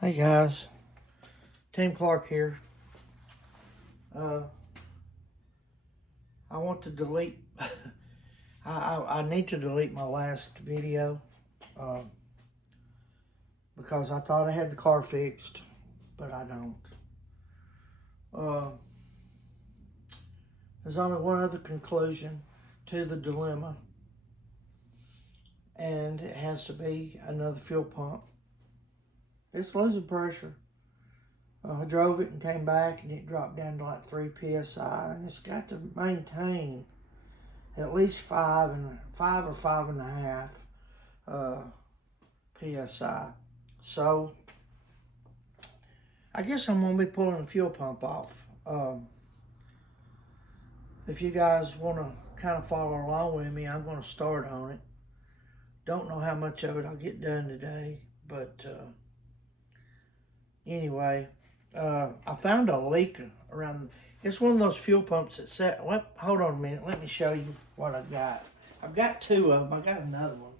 Hey guys, Tim Clark here. I want to delete. I need to delete my last video uh, because I thought I had the car fixed, but I don't. Uh, there's only one other conclusion to the dilemma, and it has to be another fuel pump. It's losing pressure. I drove it and came back, and it dropped down to like 3 psi, and it's got to maintain at least five or 5.5 psi. So I guess I'm gonna be pulling the fuel pump off. If you guys want to kind of follow along with me, I'm gonna start on it. Don't know how much of it I'll get done today, but anyway, I found a leak around. It's one of those fuel pumps that set. Hold on a minute. Let me show you what I've got. I've got two of them. I got another one.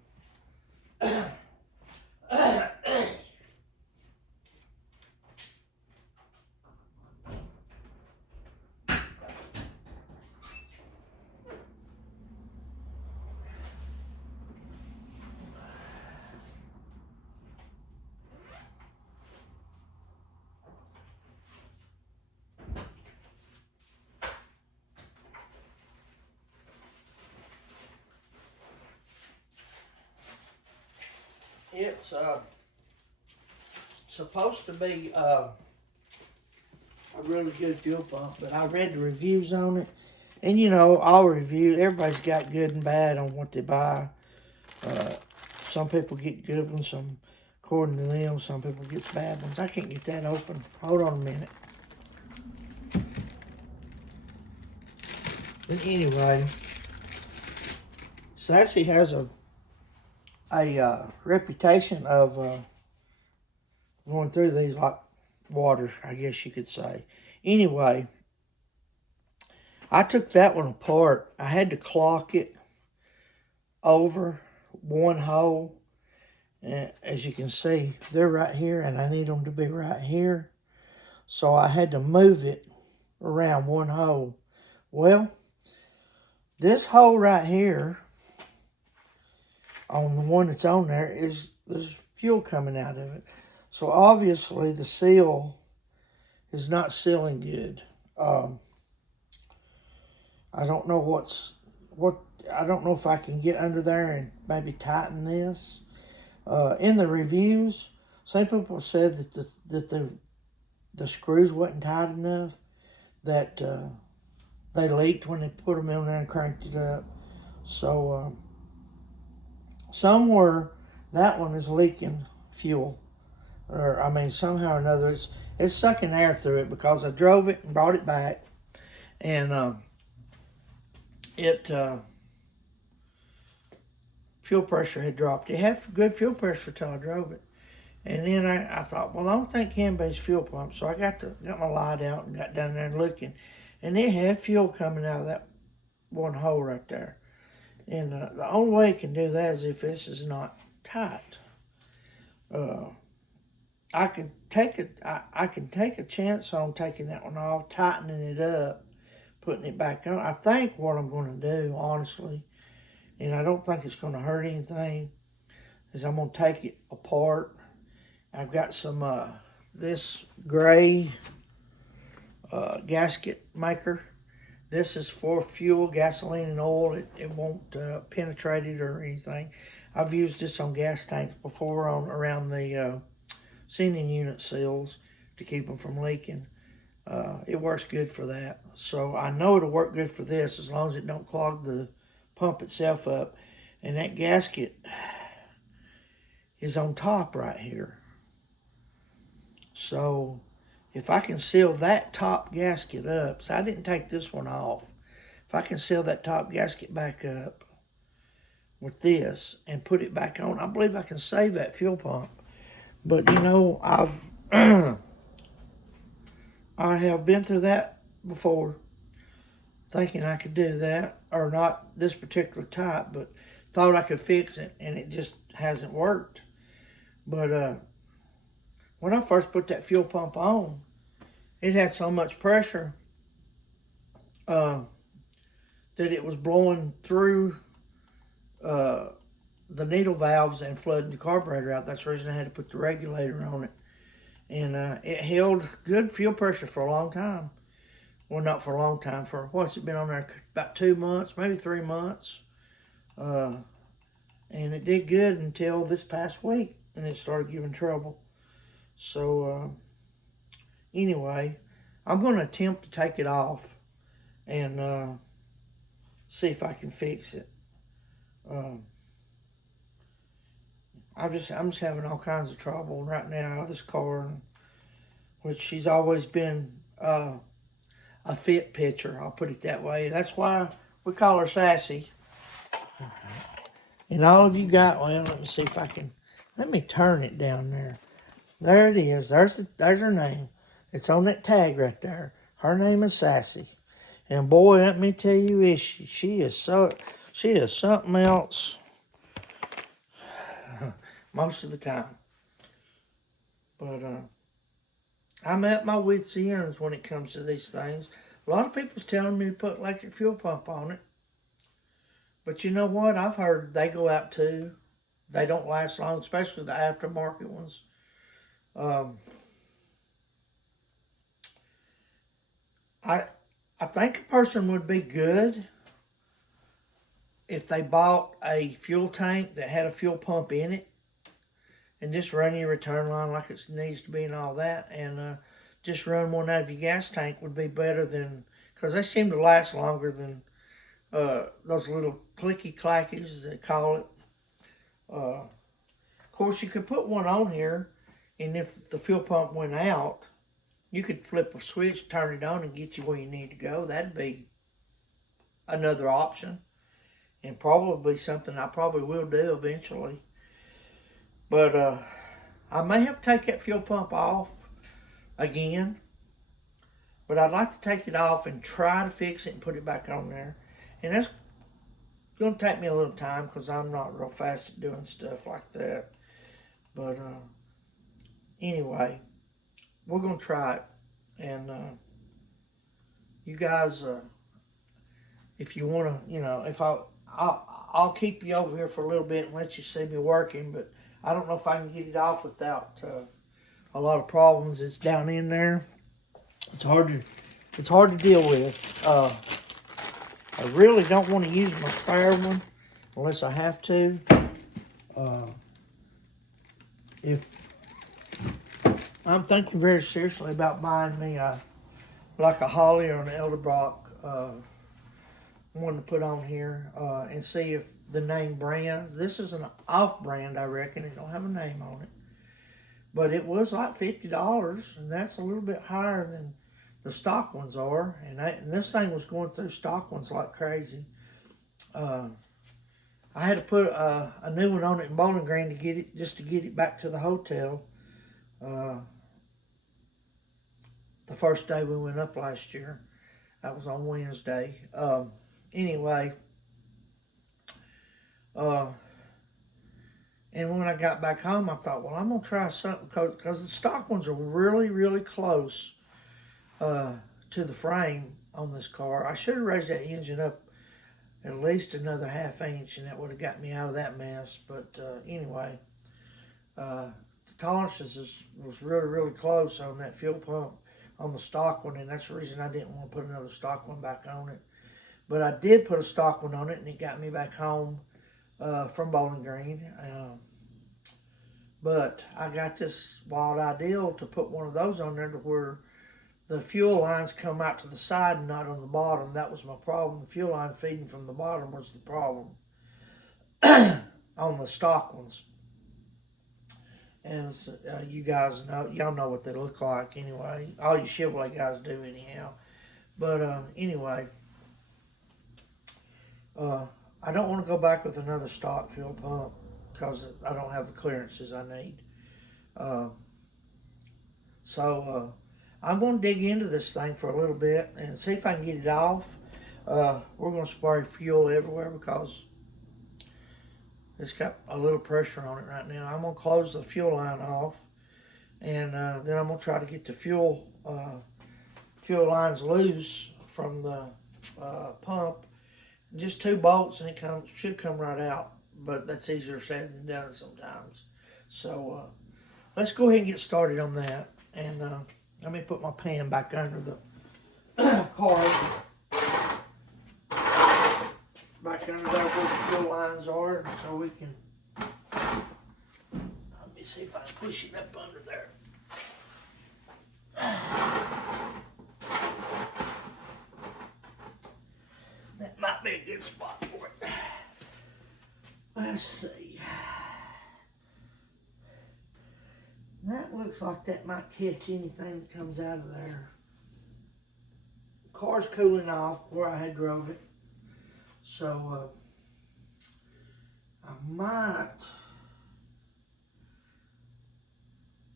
It's supposed to be a really good fuel pump, but I read the reviews on it, and you know, all reviews, everybody's got good and bad on what they buy. Some people get good ones, some, according to them, some people get bad ones. I can't get that open. Hold on a minute. But anyway, Sassy has a reputation of going through these like water, I guess you could say. Anyway, I took that one apart. I had to clock it over one hole. And as you can see, they're right here, and I need them to be right here. So I had to move it around one hole. Well, this hole right here, on the one that's on there, there's fuel coming out of it. So obviously the seal is not sealing good. I don't know I don't know if I can get under there and maybe tighten this. In the reviews, some people said that the screws wasn't tight enough, that they leaked when they put them in there and cranked it up. So somewhere that one is leaking fuel, or I mean somehow or another it's sucking air through it, because I drove it and brought it back, and it fuel pressure had dropped. It had good fuel pressure till I drove it. And then I thought, well, I don't think can be fuel pump. So I got my light out and got down there and looking. And it had fuel coming out of that one hole right there. And the only way it can do that is if this is not tight. I can take a chance on taking that one off, tightening it up, putting it back on. I think what I'm going to do, honestly, and I don't think it's going to hurt anything, is I'm going to take it apart. I've got some this gray gasket maker. This is for fuel, gasoline, and oil. It won't penetrate it or anything. I've used this on gas tanks before around the sending unit seals to keep them from leaking. It works good for that. So I know it'll work good for this as long as it don't clog the pump itself up. And that gasket is on top right here. So if I can seal that top gasket up, so I didn't take this one off. If I can seal that top gasket back up with this and put it back on, I believe I can save that fuel pump. But you know, I have been through that before, thinking I could do that, or not this particular type, but thought I could fix it, and it just hasn't worked. But when I first put that fuel pump on, it had so much pressure uh, that it was blowing through uh, the needle valves and flooding the carburetor out. That's the reason I had to put the regulator on it. And it held good fuel pressure for a long time. Well, not for a long time. For what's it been on there? About 2 months, maybe 3 months. And it did good until this past week, and it started giving trouble. So anyway, I'm going to attempt to take it off and see if I can fix it. I'm just having all kinds of trouble right now with this car, which she's always been a fit pitcher. I'll put it that way. That's why we call her Sassy. And all of you got, well, let me see if I can, let me turn it down there. There it is. There's her name. It's on that tag right there. Her name is Sassy. And boy, let me tell you, she is something else most of the time. But I'm at my wits' ends when it comes to these things. A lot of people's telling me to put electric fuel pump on it. But you know what? I've heard they go out too. They don't last long, especially the aftermarket ones. I think a person would be good if they bought a fuel tank that had a fuel pump in it and just run your return line like it needs to be and all that, and just run one out of your gas tank would be better than, because they seem to last longer than those little clicky clackies, as they call it. Of course, you could put one on here, and if the fuel pump went out, you could flip a switch, turn it on, and get you where you need to go. That'd be another option, and probably something I probably will do eventually. But I may have to take that fuel pump off again. But I'd like to take it off and try to fix it and put it back on there. And that's going to take me a little time because I'm not real fast at doing stuff like that. But anyway, we're going to try it. And you guys, if you want to, if I'll keep you over here for a little bit and let you see me working. But I don't know if I can get it off without a lot of problems. It's down in there. It's hard to deal with. I really don't want to use my spare one unless I have to. If I'm thinking very seriously about buying me like a Holley or an Edelbrock one to put on here and see if the name brands. This is an off-brand, I reckon. It don't have a name on it. But it was like $50, and that's a little bit higher than the stock ones are. And this thing was going through stock ones like crazy. I had to put a new one on it in Bowling Green to get it back to the hotel. The first day we went up last year. That was on Wednesday. Anyway. And when I got back home, I thought, well, I'm going to try something because the stock ones are really, really close to the frame on this car. I should have raised that engine up at least another ½ inch, and that would have got me out of that mess. But anyway, the tolerances was really, really close on that fuel pump on the stock one, and that's the reason I didn't want to put another stock one back on it. But I did put a stock one on it, and it got me back home from Bowling Green. But I got this wild idea to put one of those on there to where the fuel lines come out to the side and not on the bottom. That was my problem. The fuel line feeding from the bottom was the problem on the stock ones. And you guys know, y'all know what they look like anyway. All you Chevrolet guys do anyhow. But anyway, I don't want to go back with another stock fuel pump because I don't have the clearances I need. So I'm going to dig into this thing for a little bit and see if I can get it off. We're going to spray fuel everywhere because it's got a little pressure on it right now. I'm going to close the fuel line off and then I'm gonna try to get the fuel lines loose from the pump. Just 2 bolts, and it should come right out. But that's easier said than done sometimes. So let's go ahead and get started on that. And let me put my pan back under the car. Back under there where the fuel lines are, so we can. Let me see if I can push it up under there. That might be a good spot for it. Let's see. That looks like that might catch anything that comes out of there. The car's cooling off where I had drove it. So I might.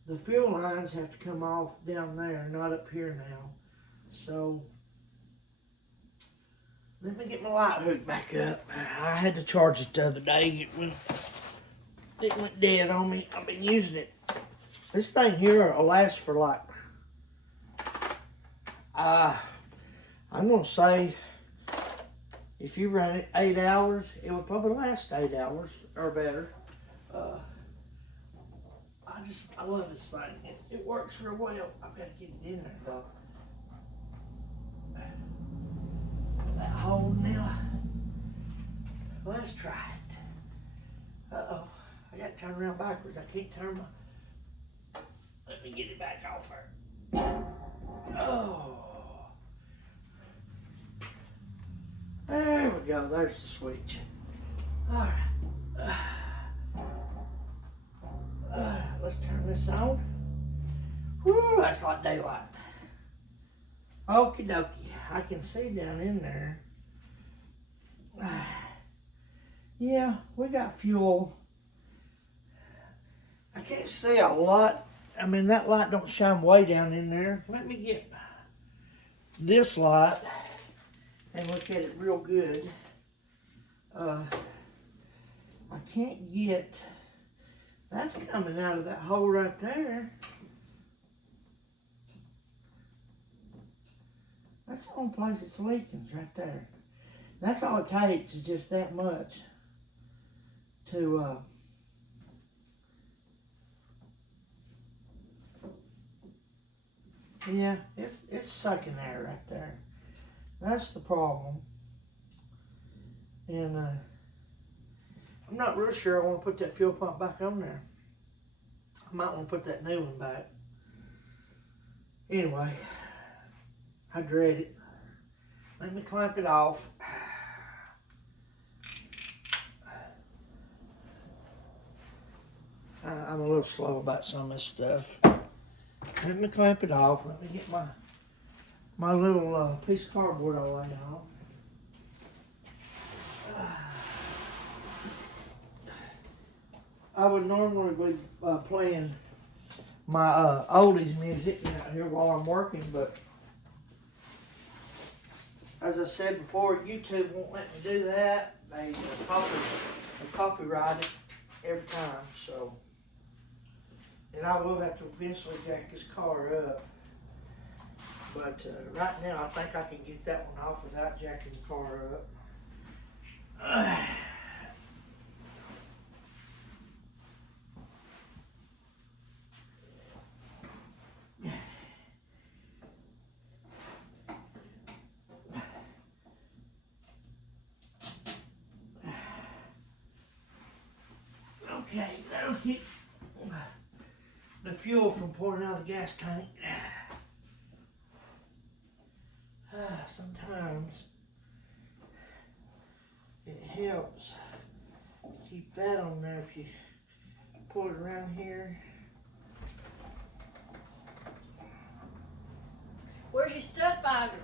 The fuel lines have to come off down there, not up here now. So let me get my light hook back up. I had to charge it the other day. It went dead on me. I've been using it. This thing here will last for like, I'm going to say, if you run it 8 hours, it would probably last 8 hours or better. I love this thing. It works real well. I've got to get it in there though. That hole now. Let's try it. Uh-oh. I got to turn around backwards. I can't turn my... Let me get it back off there. Oh. There we go. There's the switch. All right. Let's turn this on. Whew, that's like daylight. Okie dokie. I can see down in there. Yeah, we got fuel. I can't see a lot. I mean, that light don't shine way down in there. Let me get this light and look at it real good. I can't get... That's coming out of that hole right there. That's the only place it's leaking, right there. That's all it takes is just that much to yeah, it's sucking air right there. That's the problem. And I'm not real sure I want to put that fuel pump back on there. I might want to put that new one back. Anyway, I dread it. Let me clamp it off. I'm a little slow about some of this stuff. Let me clamp it off. Let me get my little piece of cardboard I'll lay on. I would normally be playing my oldies music out here while I'm working, but as I said before, YouTube won't let me do that. They copyright it every time, so. And I will have to eventually jack this car up. But right now, I think I can get that one off without jacking the car up. Okay, that'll keep the fuel from pouring out of the gas tank. Sometimes it helps to keep that on there if you pull it around here. Where's your stud finder?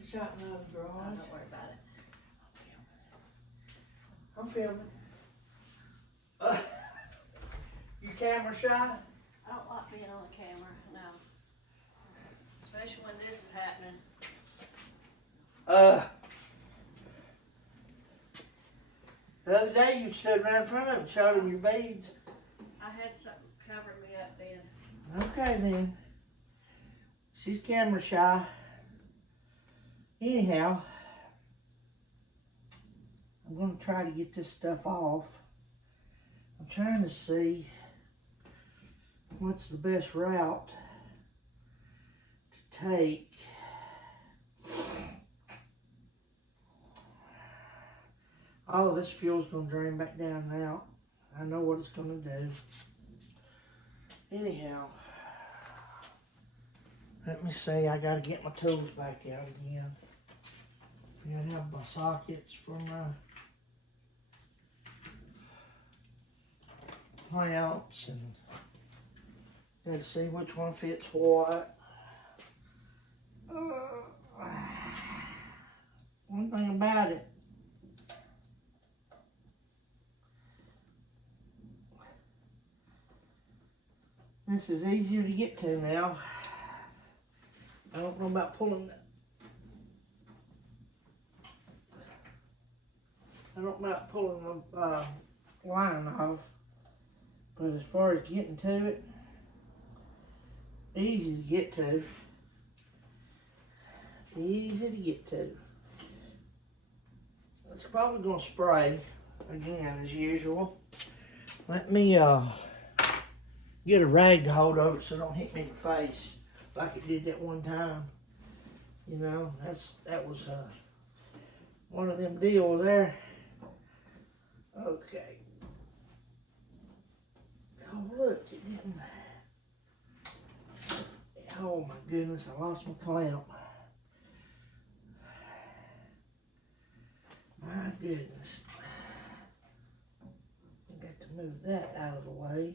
It's out in the other garage. Oh, don't worry about it. I'm filming. You camera shy? I don't like being on the camera, no. Especially when this is happening. The other day you stood right in front of him and showed him your beads. I had something covered me up then. Okay then. She's camera shy. Anyhow, I'm going to try to get this stuff off. I'm trying to see what's the best route to take. All of this fuel's going to drain back down and out. I know what it's going to do. Anyhow, let me see. I got to get my tools back out again. I got to have my sockets for my clamps and got to see which one fits what. One thing about it, this is easier to get to now. I don't know about pulling that. I don't know about pulling the line off, but as far as getting to it, easy to get to. Easy to get to. It's probably going to spray again as usual. Let me get a rag to hold over it so it don't hit me in the face like it did that one time. You know, that was one of them deals there. Okay. Oh look, it didn't. Oh my goodness, I lost my clamp. My goodness. I got to move that out of the way.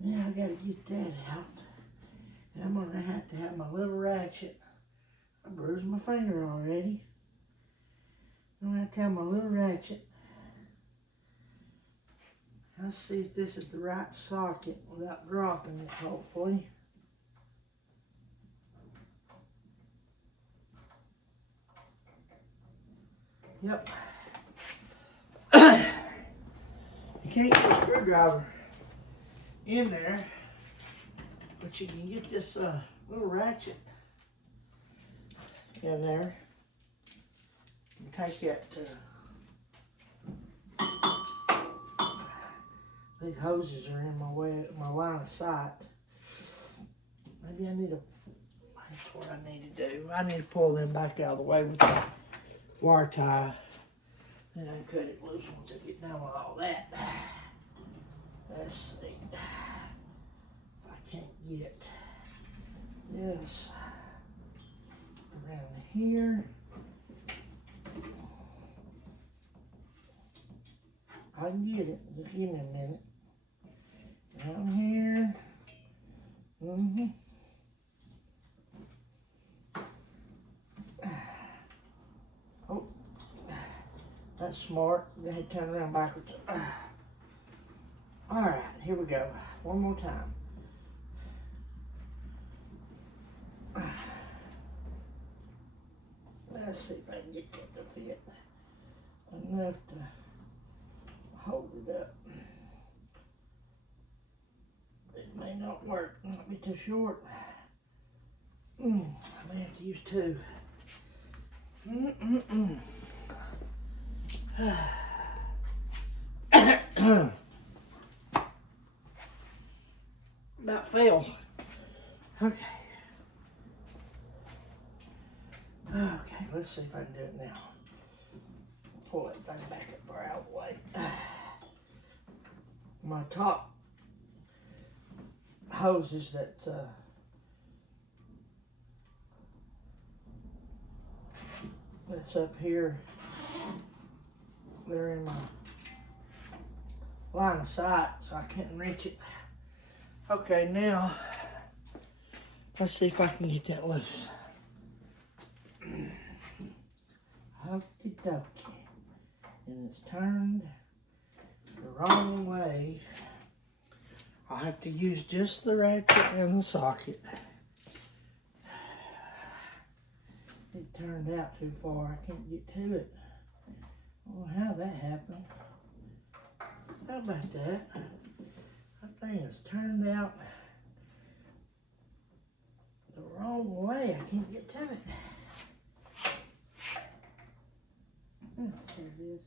Now I gotta get that out. And I'm gonna have to have my little ratchet. I bruised my finger already. I'm gonna have to have my little ratchet. Let's see if this is the right socket without dropping it, hopefully. Yep. You can't get a screwdriver in there, but you can get this little ratchet in there and take that these hoses are in my way, my line of sight. Maybe I need that's what I need to do. I need to pull them back out of the way with the wire tie. Then I can cut it loose once I get done with all that. Let's see. If I can't get this around here. I can get it. Just give me a minute. Down here. Oh, that's smart. Go ahead, turn around backwards. All right, here we go. One more time. Let's see if I can get that to fit enough to hold it up. It may not work. It might be too short. I may have to use two. About fell. Okay. Okay, let's see if I can do it now. Pull that thing back up or out of the way. My top hoses that's up here, they're in my line of sight, so I can't reach it. Okay, now let's see if I can get that loose. Okie dokie. And it's turned the wrong way. I'll have to use just the ratchet and the socket. It turned out too far. I can't get to it. I don't know how that happened. How about that? has turned out the wrong way. I can't get to it. There it is.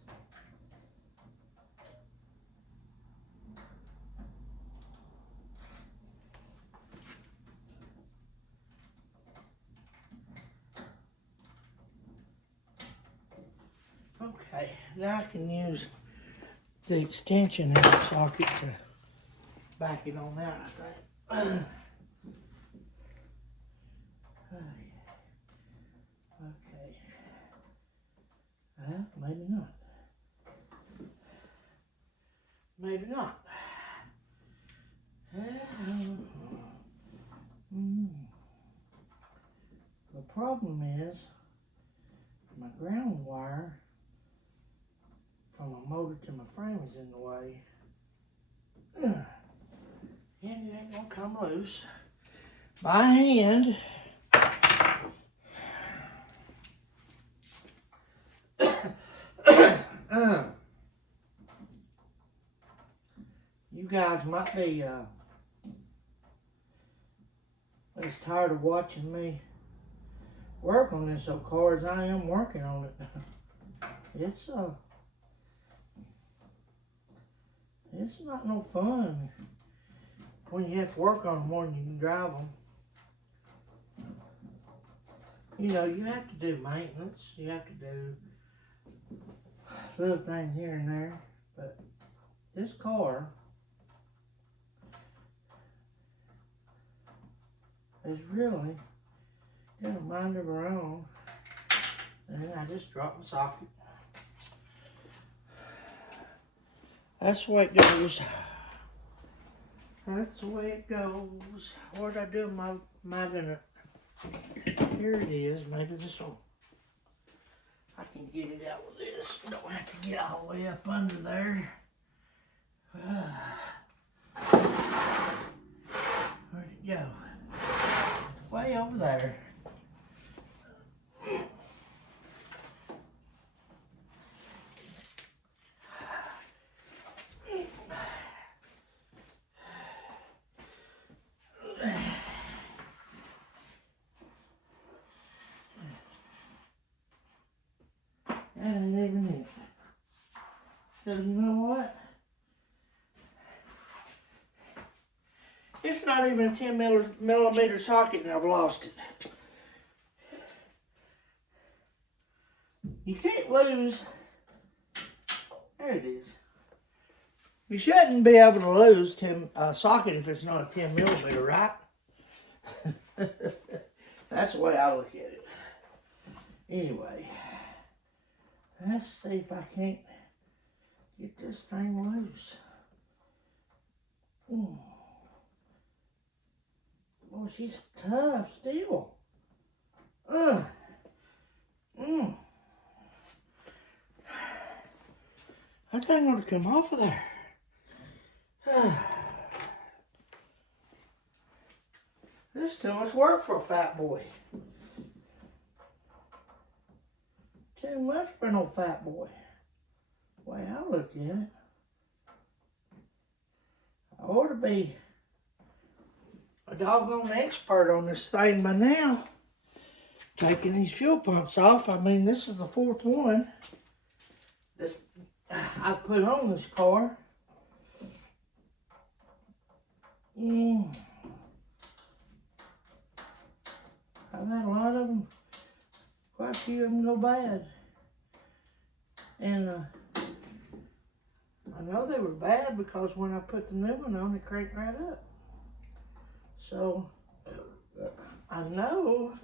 Okay, now I can use the extension in the socket to back it on out, I think. Okay. Maybe not. Maybe not. The problem is my ground wire from a motor to my frame is in the way. And it ain't gonna come loose by hand. You guys might be as tired of watching me work on this old car as I am working on it. It's not no fun when you have to work on them more than you can drive them. You know, you have to do maintenance. You have to do little things here and there. But this car is really got a mind of her own. And then I just dropped my socket. That's the way it goes. That's the way it goes. What did I do? Am I gonna... Here it is. Maybe this will... I can get it out with this. Don't have to get all the way up under there. Where'd it go? Way over there. That ain't even it. So you know what? It's not even a 10 millimeter socket and I've lost it. You can't lose. There it is. You shouldn't be able to lose a socket if it's not a 10 millimeter, right? That's the way I look at it. Anyway, let's see if I can't get this thing loose. Oh, she's tough still. That thing ought to come off of there. This is too much work for a fat boy. Too much for no fat boy. The way I look at it. I ought to be a doggone expert on this thing by now. Taking these fuel pumps off. I mean, this is the fourth one that I put on this car. I've had a lot of them, quite a few of them go bad. And I know they were bad because when I put the new one on, it cranked right up. So I know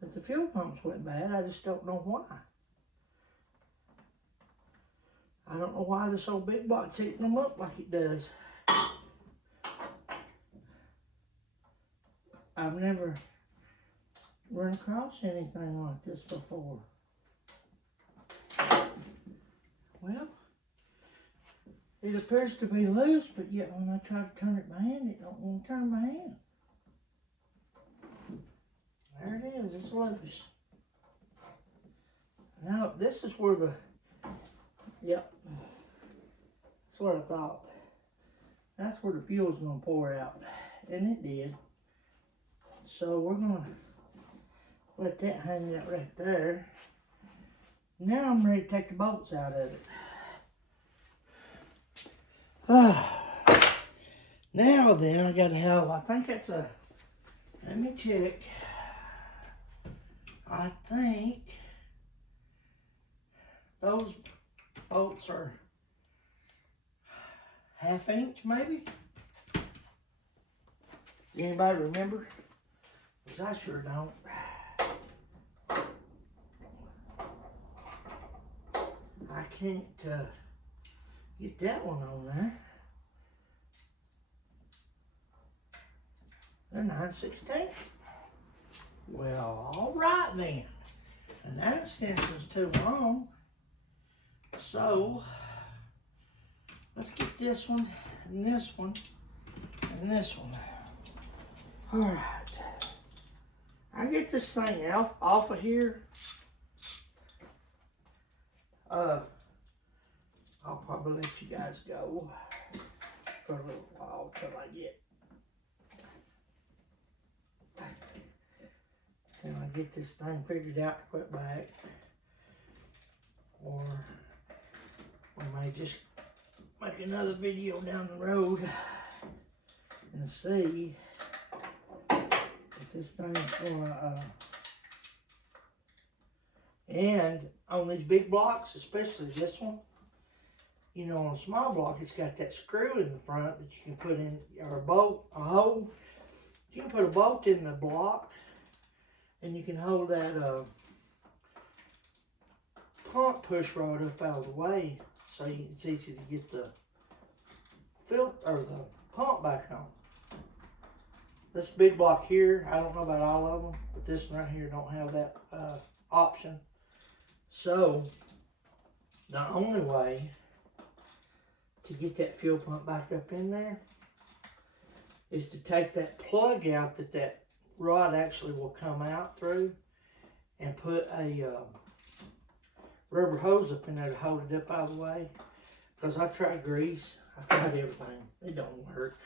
that the fuel pumps went bad. I just don't know why. I don't know why this old big box eating them up like it does. I've never run across anything like this before. Well, it appears to be loose, but yet when I try to turn it by hand, it don't want to turn by hand. There it is, it's loose. Now, this is where the, yep, that's what I thought. That's where the fuel's gonna pour out. And it did. So we're gonna let that hang out right there. Now I'm ready to take the bolts out of it. Now then, I gotta have, I think that's a, let me check. I think those bolts are 1/2 inch maybe? Does anybody remember? Because I sure don't. I can't get that one on there. They're 9/16. Well, all right then. And that extension's too long. So, let's get this one, and this one, and this one. All right. I get this thing off of here. I'll probably let you guys go for a little while till I get this thing figured out to put back. Or we may just make another video down the road and see if this thing's gonna and on these big blocks, especially this one, you know, on a small block, it's got that screw in the front that you can put in, or a hole. You can put a bolt in the block, and you can hold that pump push rod up out of the way, so it's easy to get the filter or the pump back on. This big block here, I don't know about all of them, but this one right here don't have that option. So the only way to get that fuel pump back up in there is to take that plug out that rod actually will come out through, and put a rubber hose up in there to hold it up out of the way. Because I've tried grease, I've tried everything, it don't work.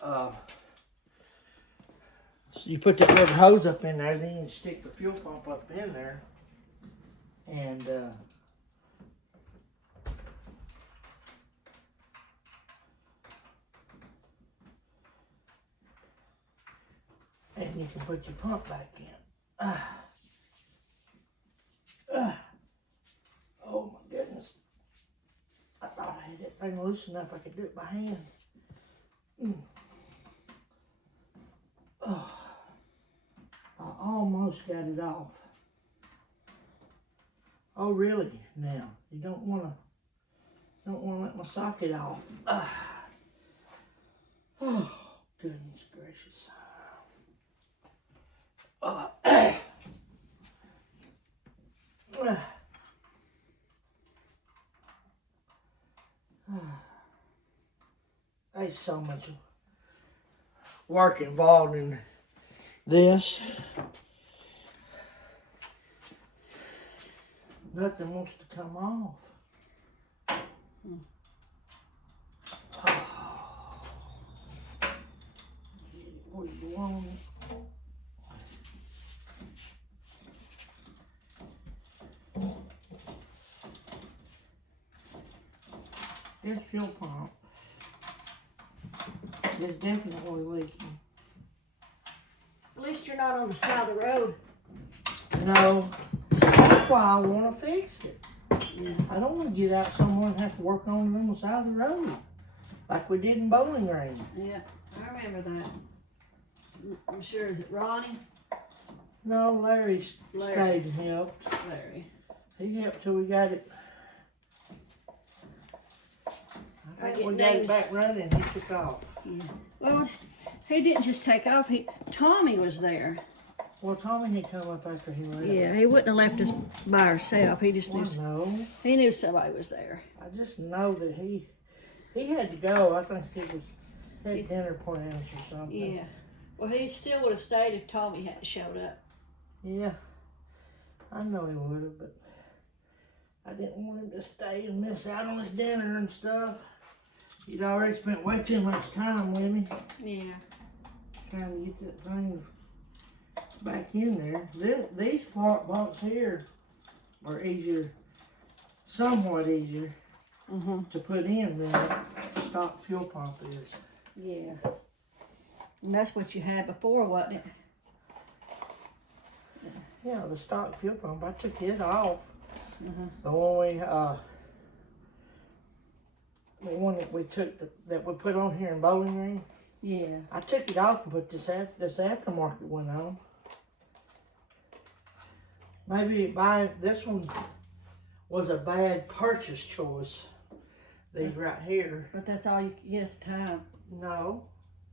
So you put that rubber hose up in there, then you stick the fuel pump up in there, and you can put your pump back in. Oh my goodness. I thought I had that thing loose enough I could do it by hand. Oh, I almost got it off. Oh really? Now you don't wanna let my socket off. Oh goodness gracious. There's so much work involved in this. Nothing wants to come off. Oh. Get it where you want it. This fuel pump is definitely leaking. At least you're not on the side of the road. No, that's why I want to fix it. Yeah. I don't want to get out somewhere and have to work on it on the side of the road, like we did in Bowling Green. Yeah, I remember that. I'm sure, is it Ronnie? No, Larry stayed and helped. Larry. He helped till we got it. I think we got it back running. He took off. Yeah. Well, he didn't just take off. Tommy was there. Well, Tommy had come up after he left. Yeah, he wouldn't have left us by ourselves. He just knew. No. He knew somebody was there. I just know that he had to go. I think it was had dinner plans or something. Yeah. Well, he still would have stayed if Tommy hadn't showed up. Yeah. I know he would have, but I didn't want him to stay and miss out on his dinner and stuff. You'd already spent way too much time with me Yeah. trying to get that thing back in there. These bolts here are easier, somewhat easier to put in than the stock fuel pump is. Yeah. And that's what you had before, wasn't it? Yeah, the stock fuel pump, I took it off. Uh-huh. The one that we took, that we put on here in Bowling Green. Yeah. I took it off and put this aftermarket one on. Maybe buying this one was a bad purchase choice. These right here. But that's all you could get at the time. No,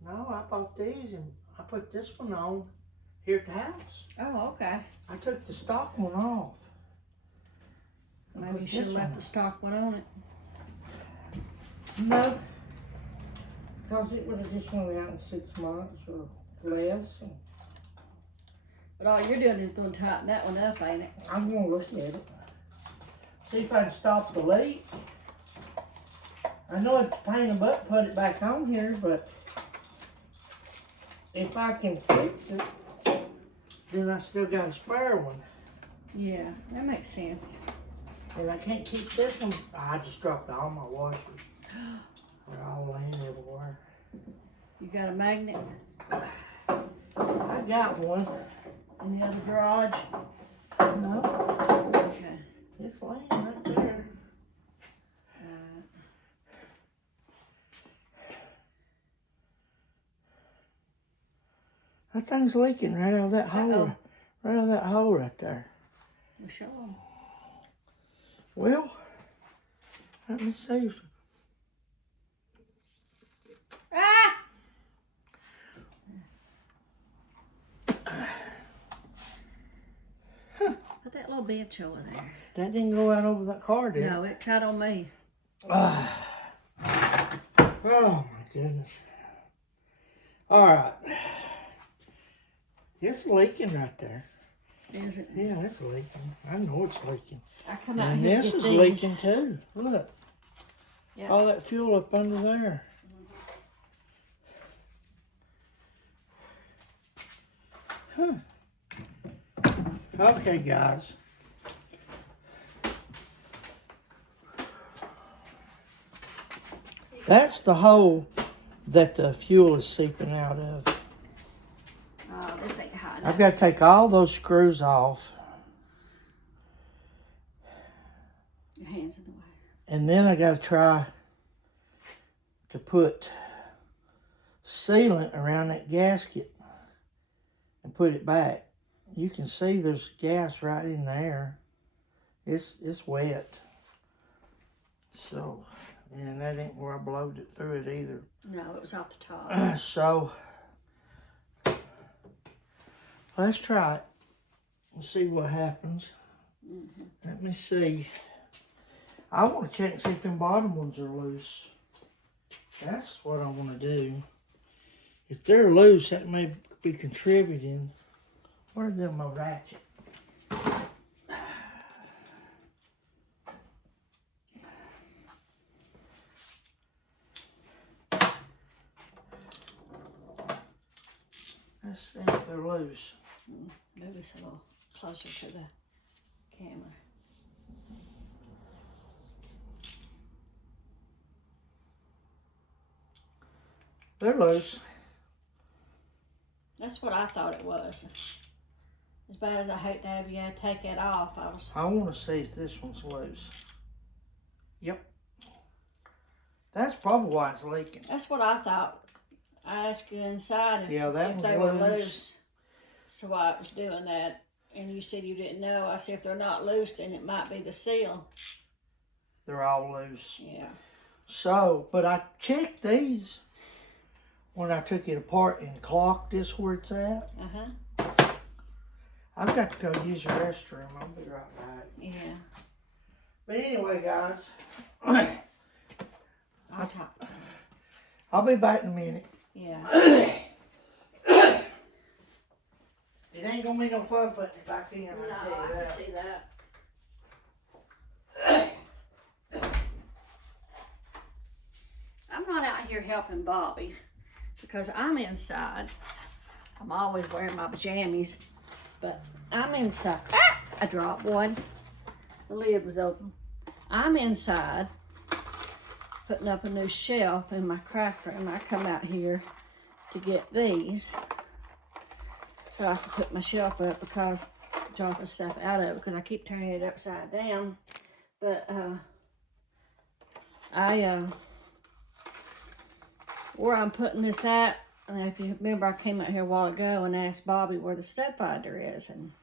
I bought these and I put this one on here at the house. Oh, okay. I took the stock one off. and Maybe put you should have this left one the stock one on it. No, because it would have just went out in 6 months or less. But all you're doing is going to tighten that one up, ain't it? I'm going to look at it. See if I can stop the leak. I know it's a pain in the butt to put it back on here, but if I can fix it, then I still got a spare one. Yeah, that makes sense. And I can't keep this one. I just dropped all my washers. They're all laying everywhere. You got a magnet I got one. in the other garage? No, Okay. it's laying right there. That thing's leaking right out of that hole. Uh-oh. Right out of that hole right there. Well, show 'em. Well, let me see. Ah! Put that little bench over there. That didn't go out over that car, did it? No, it cut on me. Oh my goodness. All right. It's leaking right there. Is it? Yeah, it's leaking. I know it's leaking. I come out And here to this get is these. leaking too. Look. Yeah. All that fuel up under there. Huh. Okay, guys. That's the hole that the fuel is seeping out of. Oh, this ain't hot I've enough. got to take all those screws off. Your hands in the way. And then I got to try to put sealant around that gasket and put it back. You can see there's gas right in there. It's wet. So, and that ain't where I blowed it through it either. No, it was off the top. So, let's try it and see what happens. Let me see. I want to check and see if them bottom ones are loose. That's what I want to do. If they're loose, that may be contributing. Where's my ratchet? Let's see if they're loose. Move this a little closer to the camera. They're loose. That's what I thought it was. As bad as I hate to have you take that off, I want to see if this one's loose. Yep. That's probably why it's leaking. That's what I thought. I asked you inside if, Yeah, that if one's they were loose. loose. So why it was doing that. And you said you didn't know. I said if they're not loose, then it might be the seal. They're all loose. Yeah. So, but I checked these when I took it apart and clocked this where it's at. Uh-huh. I've got to go use the restroom. I'll be right back. Yeah. But anyway, guys, I'll talk. I'll be back in a minute. Yeah. It ain't gonna be no fun putting it back in. No, I tell I you can that. see that. I'm here helping Bobby because I'm inside. I'm always wearing my pajamas, but I'm inside. Ah! I dropped one. The lid was open. I'm inside putting up a new shelf in my craft room. I come out here to get these so I can put my shelf up because dropping stuff out of it because I keep turning it upside down. But where I'm putting this at, and if you remember, I came out here a while ago and asked Bobby where the stud finder is, and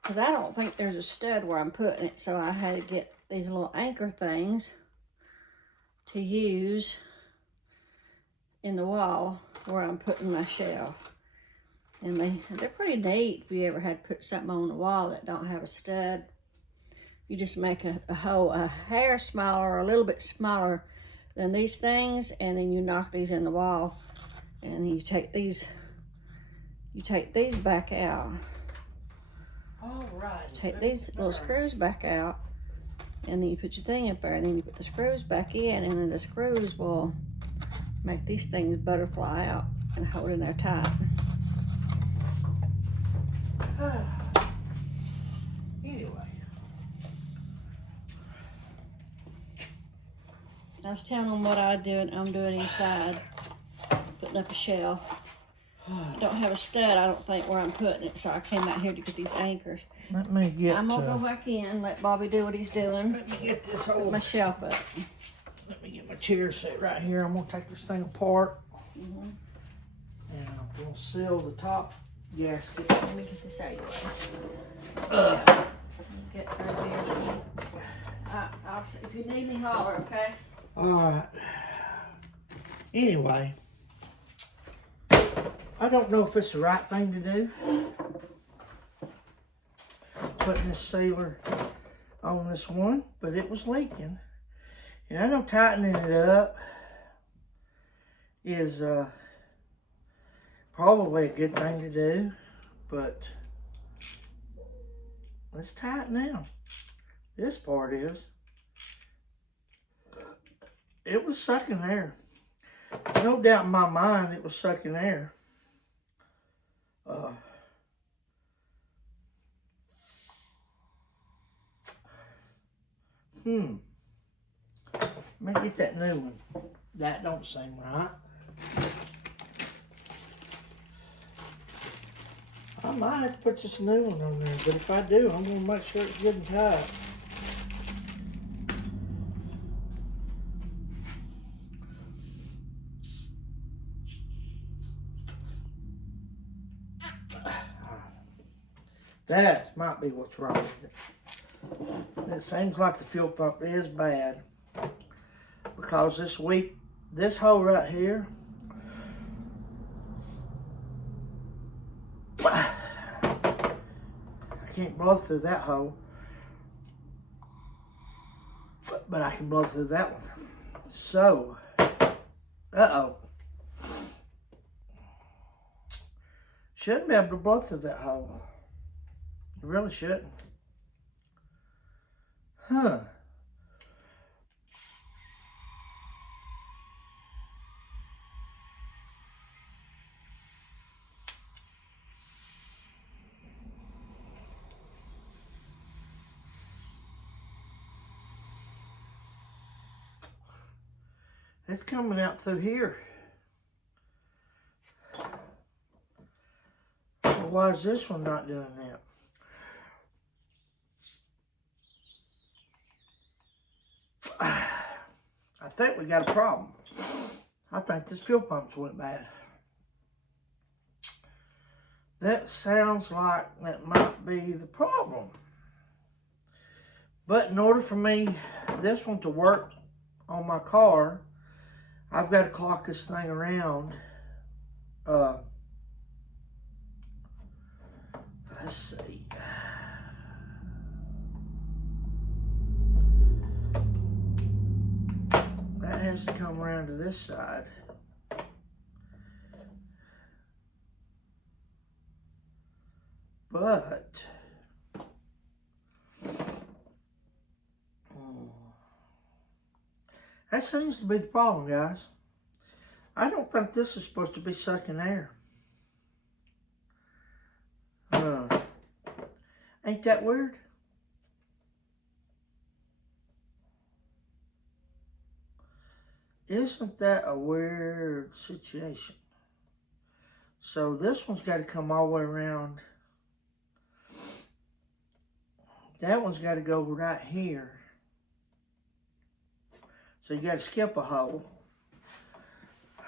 because I don't think there's a stud where I'm putting it, so I had to get these little anchor things to use in the wall where I'm putting my shelf. And they're pretty neat if you ever had to put something on the wall that don't have a stud. You just make a hole a hair smaller or a little bit smaller than these things, and then you knock these in the wall, and you take these back out. All right. Take these little screws back out, and then you put your thing up there, and then you put the screws back in, and then the screws will make these things butterfly out and hold in there tight. Anyway. I was telling them what I'm doing inside, putting up a shelf. I don't have a stud, I don't think, where I'm putting it, so I came out here to get these anchors. Let me get. I'm gonna go back in, let Bobby do what he's doing. Let me get this Put whole. my shelf up. Let me get my chair set right here. I'm gonna take this thing apart, Mm-hmm. and I'm gonna seal the top gasket. Let me get this out of your way. Get right here. If you need me, holler, okay? All right. Anyway, I don't know if it's the right thing to do. Putting this sealer on this one, but it was leaking. And I know tightening it up is probably a good thing to do, but let's tighten down. This part is. It was sucking air. No doubt in my mind it was sucking air. Let me get that new one. That don't seem right. I might have to put this new one on there, but if I do, I'm gonna make sure it's good and tight. That might be what's wrong with it. It seems like the fuel pump is bad. Because this hole right here, I can't blow through that hole. But I can blow through that one. So, uh-oh. Shouldn't be able to blow through that hole. You really shouldn't. Huh. It's coming out through here. Well, why is this one not doing that? I think we got a problem. I think this fuel pump's went bad. That sounds like that might be the problem. But in order for me, this one to work on my car, I've got to clock this thing around. Let's see. That has to come around to this side. But that seems to be the problem, guys. I don't think this is supposed to be sucking air. Ain't that weird? Isn't that a weird situation? So this one's got to come all the way around. That one's got to go right here. So you got to skip a hole.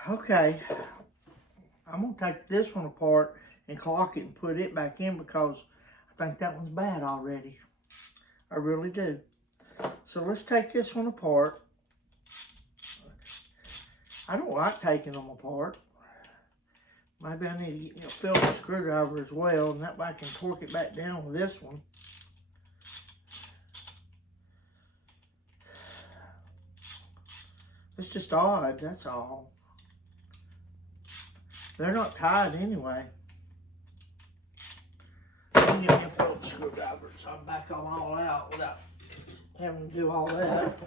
Okay. I'm going to take this one apart and clock it and put it back in because I think that one's bad already. I really do. So let's take this one apart. I don't like taking them apart. Maybe I need to get a Phillips screwdriver as well, and that way I can torque it back down with this one. It's just odd, that's all. They're not tied anyway. Let me get me a Phillips screwdriver so I can back them all out without having to do all that.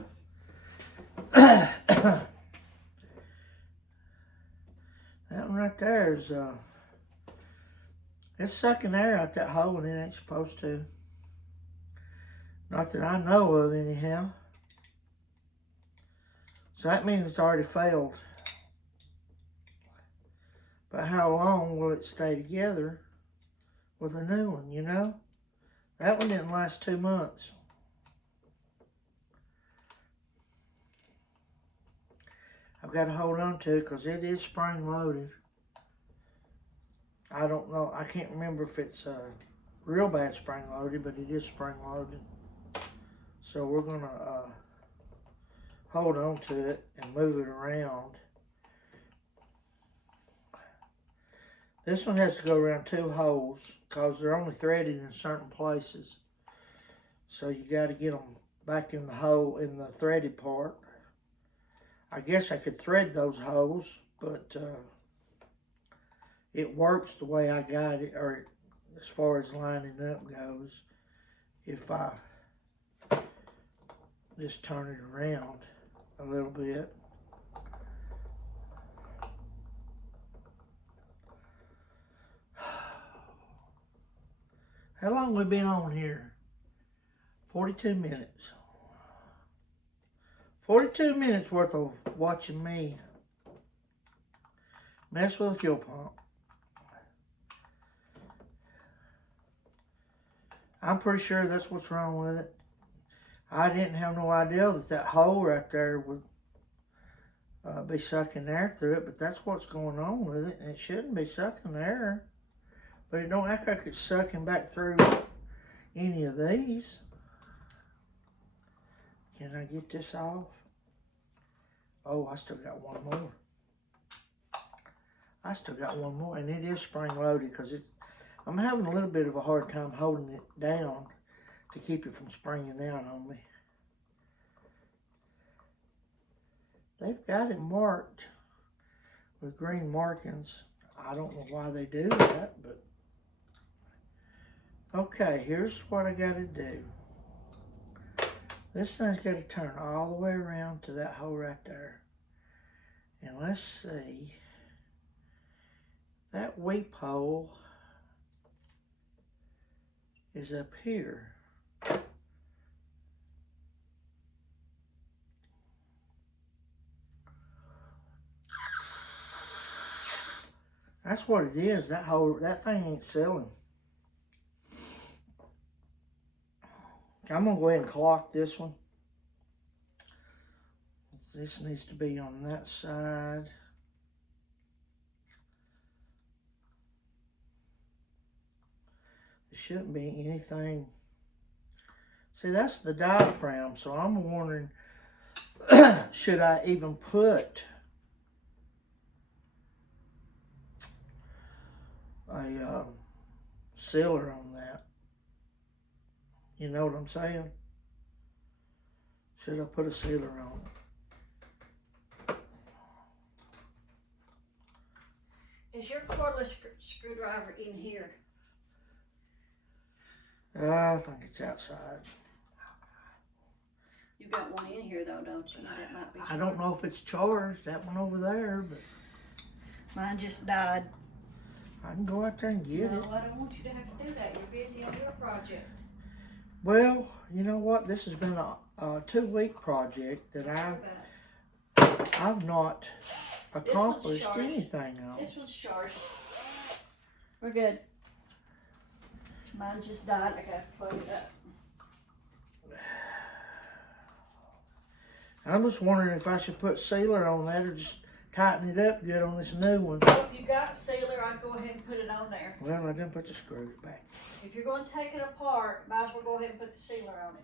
That one right there is, it's sucking air out that hole and it ain't supposed to. Not that I know of anyhow. So that means it's already failed. But how long will it stay together with a new one, you know? That one didn't last 2 months. I've got to hold on to it because it is spring loaded. I don't know. I can't remember if it's real bad spring loaded, but it is spring loaded. So we're going to hold on to it and move it around. This one has to go around 2 holes because they're only threaded in certain places. So you got to get them back in the hole, in the threaded part. I guess I could thread those holes, but it works the way I got it, or as far as lining up goes, if I just turn it around a little bit. How long we been on here? 42 minutes. 42 minutes worth of watching me mess with a fuel pump. I'm pretty sure that's what's wrong with it. I didn't have no idea that that hole right there would be sucking air through it, but that's what's going on with it, and it shouldn't be sucking air. But it don't act like it's sucking back through any of these. Can I get this off? Oh, I still got one more. I still got one more, and it is spring loaded because I'm having a little bit of a hard time holding it down to keep it from springing out on me. They've got it marked with green markings. I don't know why they do that, but okay, here's what I got to do. This thing's got to turn all the way around to that hole right there. And let's see. That weep hole is up here. That's what it is. That thing ain't sealing. I'm gonna go ahead and clock this one. This needs to be on that side. There shouldn't be anything. See, that's the diaphragm, so I'm wondering, should I even put a sealer on that? You know what I'm saying? Should I put a sealer on it? Is your cordless screwdriver in here? I think it's outside. You got one in here though, don't you? That might be. I don't know if it's charged, that one over there, but Mine just died. I can go out there and get No, it. I don't want you to have to do that. You're busy on your project. Well, you know what? This has been a 2-week project that I've not accomplished sharp. anything on. This one's sharp. We're good. Mine just died. I gotta plug it up. I'm just wondering if I should put sealer on that or just tighten it up good on this new one. Well, if you got sealer, I'd go ahead and put it on there. Well, I didn't put the screws back. If you're going to take it apart, might as well go ahead and put the sealer on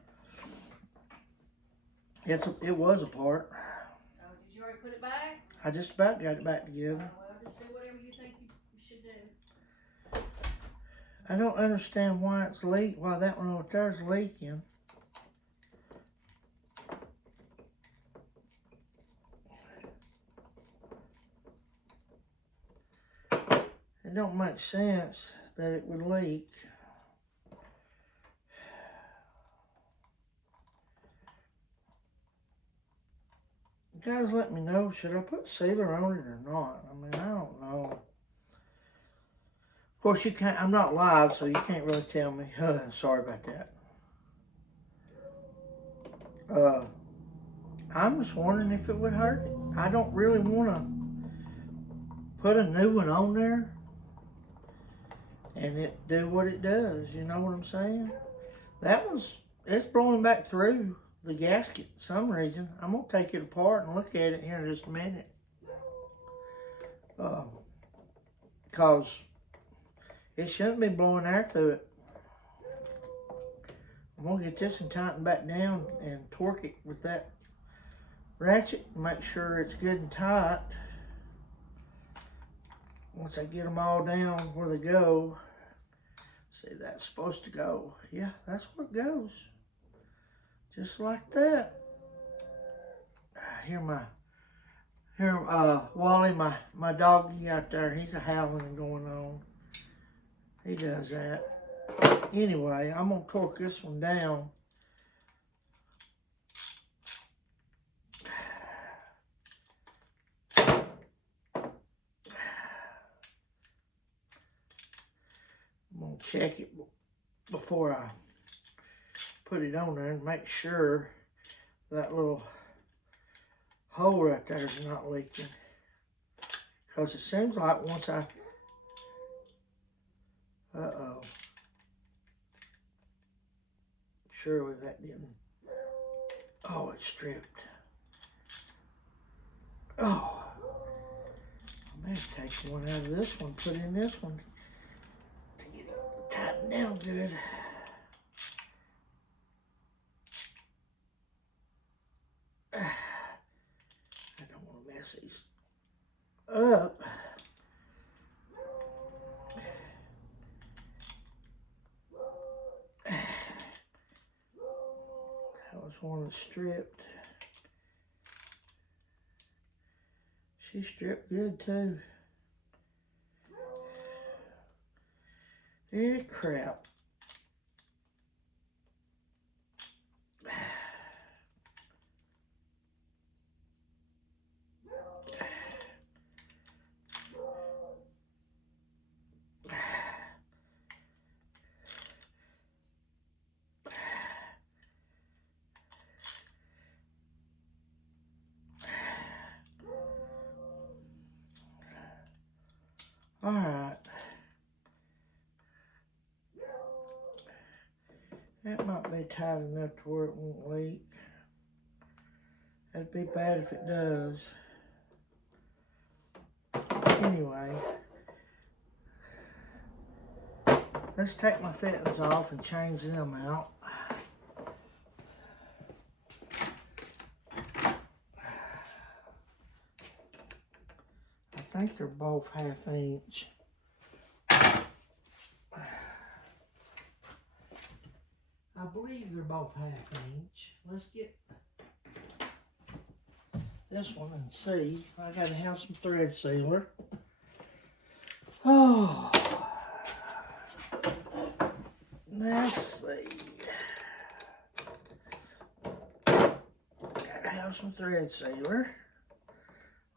it. It was apart. Oh, did you already put it back? I just about got it back together. Well, just do whatever you think you should do. I don't understand why it's why that one over there is leaking. It don't make sense that it would leak. You guys let me know, should I put sealer on it or not? I mean, I don't know. Of course, you can't, I'm not live, so you can't really tell me. Sorry about that. I'm just wondering if it would hurt it. I don't really want to put a new one on there and it do what it does. You know what I'm saying? It's blowing back through the gasket for some reason. I'm going to take it apart and look at it here in just a minute. Because it shouldn't be blowing air through it. I'm going to get this and tighten back down and torque it with that ratchet. Make sure it's good and tight. Once I get them all down where they go. See, that's supposed to go. Yeah, that's where it goes. Just like that. Wally, my doggy out there, he's a howling and going on. He does that. Anyway, I'm gonna torque this one down. I'm gonna check it before I put it on there and make sure that little hole right there is not leaking. Because it seems like once I... Uh-oh. Surely that didn't... Oh, it's stripped. Oh. I may have taken one out of this one, put in this one to get it tightened down good. I don't want to mess these up. That was one that's stripped. She stripped good too. Eh, crap. All right. That might be tight enough to where it won't leak. That'd be bad if it does. Anyway, let's take my fittings off and change them out. I think they're both 1/2 inch. I believe they're both 1/2 inch. Let's get this one and see. I gotta have some thread sealer. Oh, let's see. Gotta have some thread sealer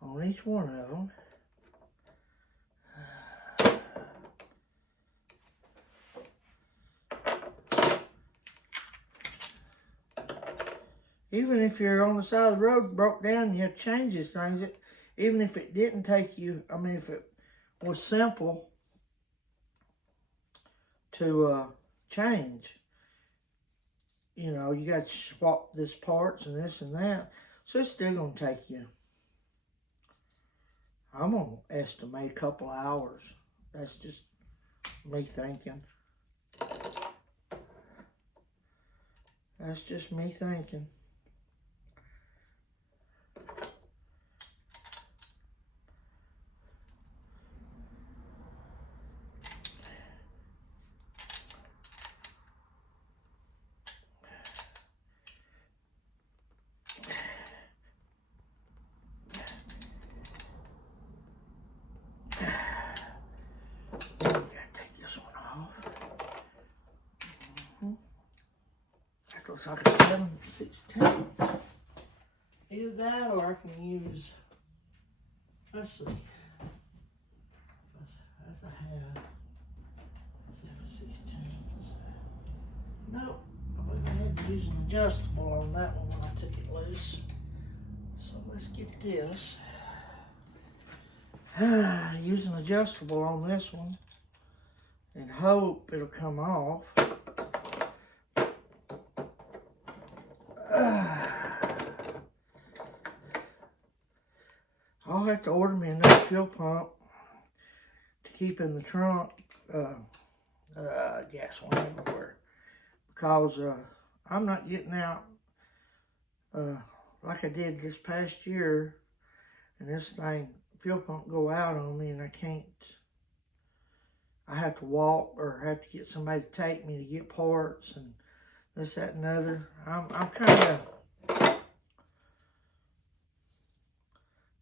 on each one of them. even if you're on the side of the road, broke down, and you have to change these things. Even if it didn't take you, I mean, if it was simple to change, you know, you got to swap this parts and this and that. So it's still going to take you, I'm going to estimate a couple of hours. That's just me thinking. That's just me thinking. Looks like a 7/16. Either that or I can use, let's see, that's a half, 7/16. Nope, I believe I had to use an adjustable on that one when I took it loose. So let's get this. Use an adjustable on this one and hope it'll come off. I'll have to order me another fuel pump to keep in the trunk, gas one everywhere, because I'm not getting out like I did this past year, and this fuel pump go out on me, and I have to walk or have to get somebody to take me to get parts and this, that, and other. I'm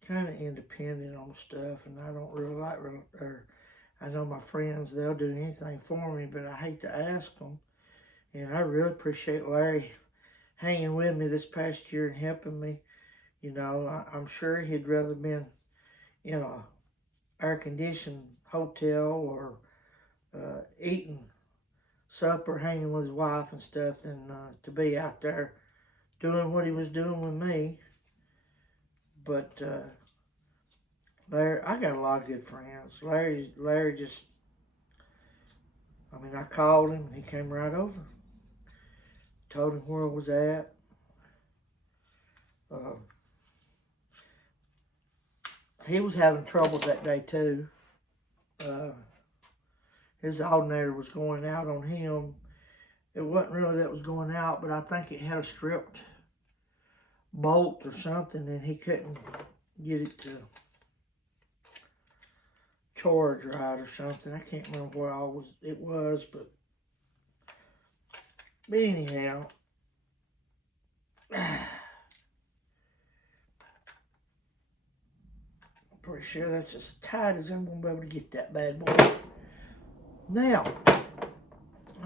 kind of independent on stuff, and I don't really like, or I know my friends, they'll do anything for me, but I hate to ask them. And I really appreciate Larry hanging with me this past year and helping me. You know, I'm sure he'd rather been in a air-conditioned hotel or eating supper, hanging with his wife and stuff, than to be out there doing what he was doing with me. But Larry, I got a lot of good friends. Larry just, I mean, I called him, he came right over. Told him where I was at. He was having trouble that day too. His alternator was going out on him. It wasn't really that it was going out, but I think it had a stripped bolt or something, and he couldn't get it to charge right or something. I can't remember where it was, but anyhow, I'm pretty sure that's as tight as I'm going to be able to get that bad boy. Now,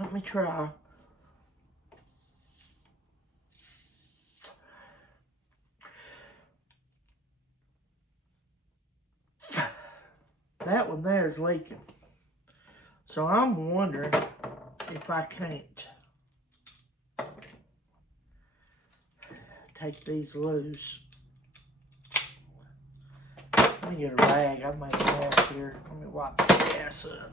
let me try. That one there is leaking. So I'm wondering if I can't take these loose. Let me get a rag. I've made a mess here. Let me wipe the gas up.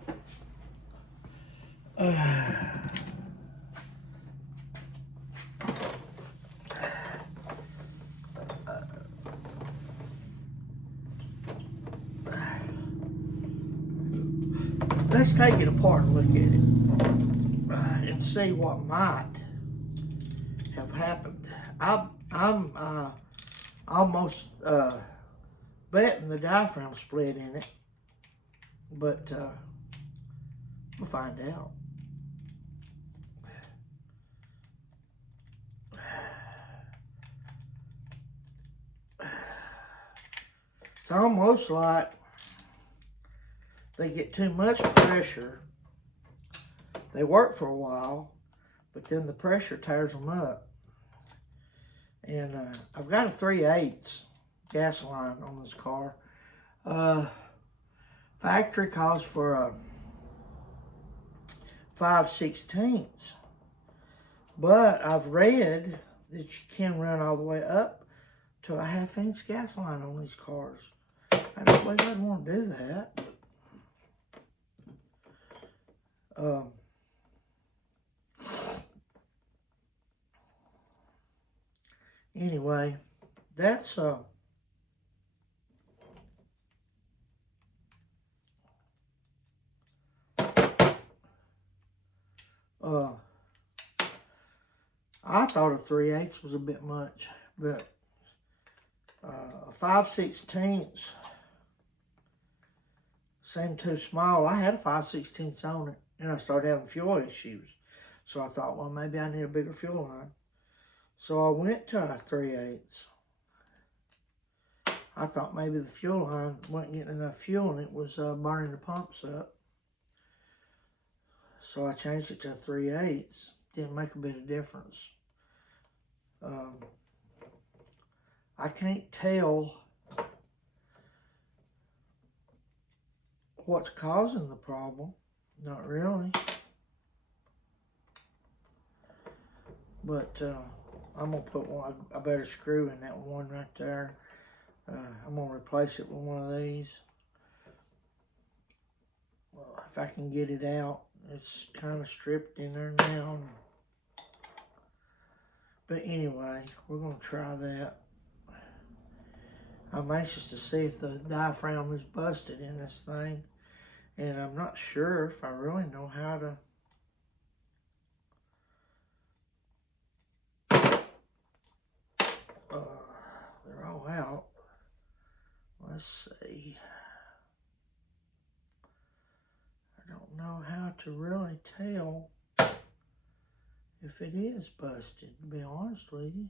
Let's take it apart and look at it and see what might have happened. I'm almost betting the diaphragm split in it, but we'll find out. It's almost like they get too much pressure. They work for a while, but then the pressure tears them up. And I've got a 3/8 gas line on this car. Factory calls for a 5/16. But I've read that you can run all the way up to a 1/2-inch gas line on these cars. I don't believe I'd want to do that. Anyway, that's I thought a 3/8 was a bit much, but a 5/16 seemed too small. I had a 5/16 on it, and I started having fuel issues. So I thought, well, maybe I need a bigger fuel line. So I went to a 3/8. I thought maybe the fuel line wasn't getting enough fuel, and it was burning the pumps up. So I changed it to a 3/8. Didn't make a bit of difference. I can't tell what's causing the problem. Not really. But I'm going to put a better screw in that one right there. I'm going to replace it with one of these. If I can get it out. It's kind of stripped in there now. But anyway, we're going to try that. I'm anxious to see if the diaphragm is busted in this thing. And I'm not sure if I really know how to... they're all out. Let's see. I don't know how to really tell if it is busted, to be honest with you.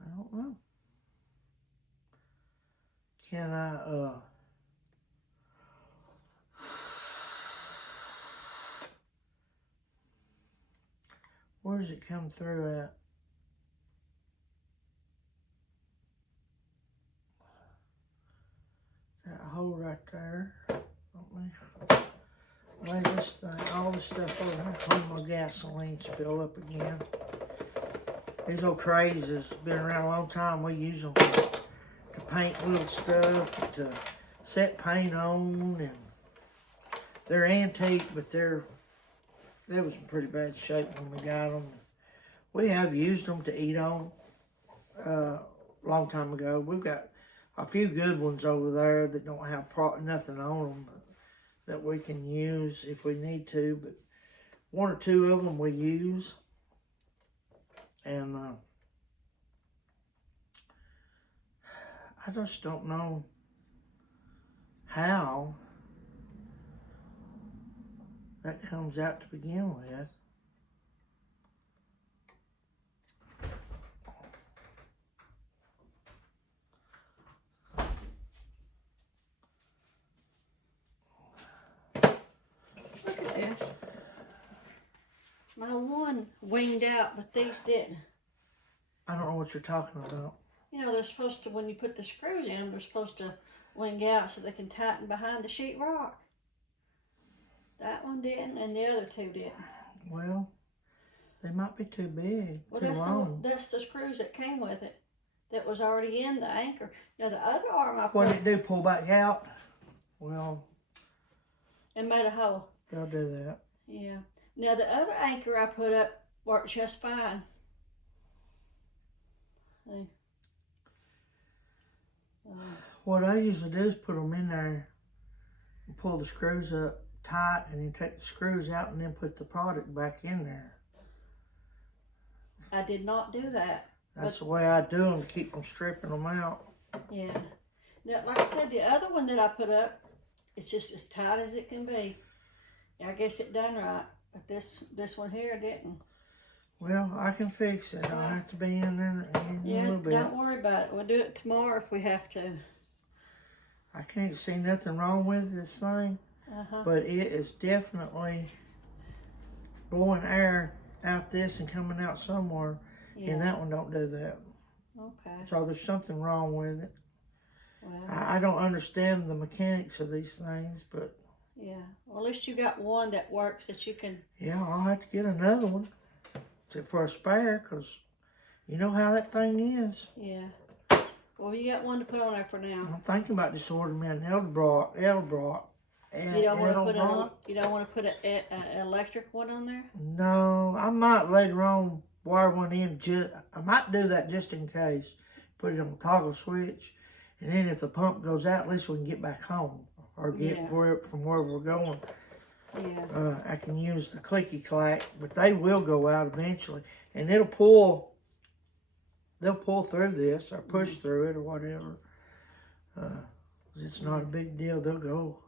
I don't know. Can I, where does it come through at? That hole right there. Let me lay this thing, all this stuff over here, clean my gasoline spill up again. These old trays has been around a long time. We use them to paint little stuff, to set paint on, and they're antique, but they was in pretty bad shape when we got them. We have used them to eat on a long time ago. We've got a few good ones over there that don't have nothing on them that we can use if we need to, but one or two of them we use. And I just don't know how that comes out to begin with. Look at this. My one winged out, but these didn't. I don't know what you're talking about. You know, they're supposed to, when you put the screws in them, they're supposed to wing out so they can tighten behind the sheetrock. That one didn't, and the other two didn't. Well, they might be too big, Well, too long. that's the screws that came with it, that was already in the anchor. Now the other arm I put... What did it do, pull back out? Well... and made a hole. They'll do that. Yeah. Now the other anchor I put up worked just fine. See? What I usually do is put them in there and pull the screws up tight, and then take the screws out and then put the product back in there. I did not do that. That's the way I do them, to keep from stripping them out. Yeah. Now, like I said, the other one that I put up, it's just as tight as it can be. I guess it done right, but this one here didn't. Well, I can fix it. I'll have to be in there in a little bit. Don't worry about it. We'll do it tomorrow if we have to. I can't see nothing wrong with this thing, but it is definitely blowing air out this and coming out somewhere, Yeah. and that one don't do that. Okay. So there's something wrong with it. Well, I don't understand the mechanics of these things, but yeah. Well, at least you got one that works that you can. yeah, I'll have to get another one for a spare, because you know how that thing is. Yeah. Well, you got one to put on there for now. I'm thinking about just ordering me an Edelbrock. You don't want to put you don't want to put an electric one on there. No, I might later on wire one in. I might do that just in case. Put it on a toggle switch, and then if the pump goes out, at least we can get back home or get from where we're going. Yeah. I can use the clicky clack, but they will go out eventually, and it'll pull. They'll pull through this or push through it or whatever. It's not a big deal. They'll go.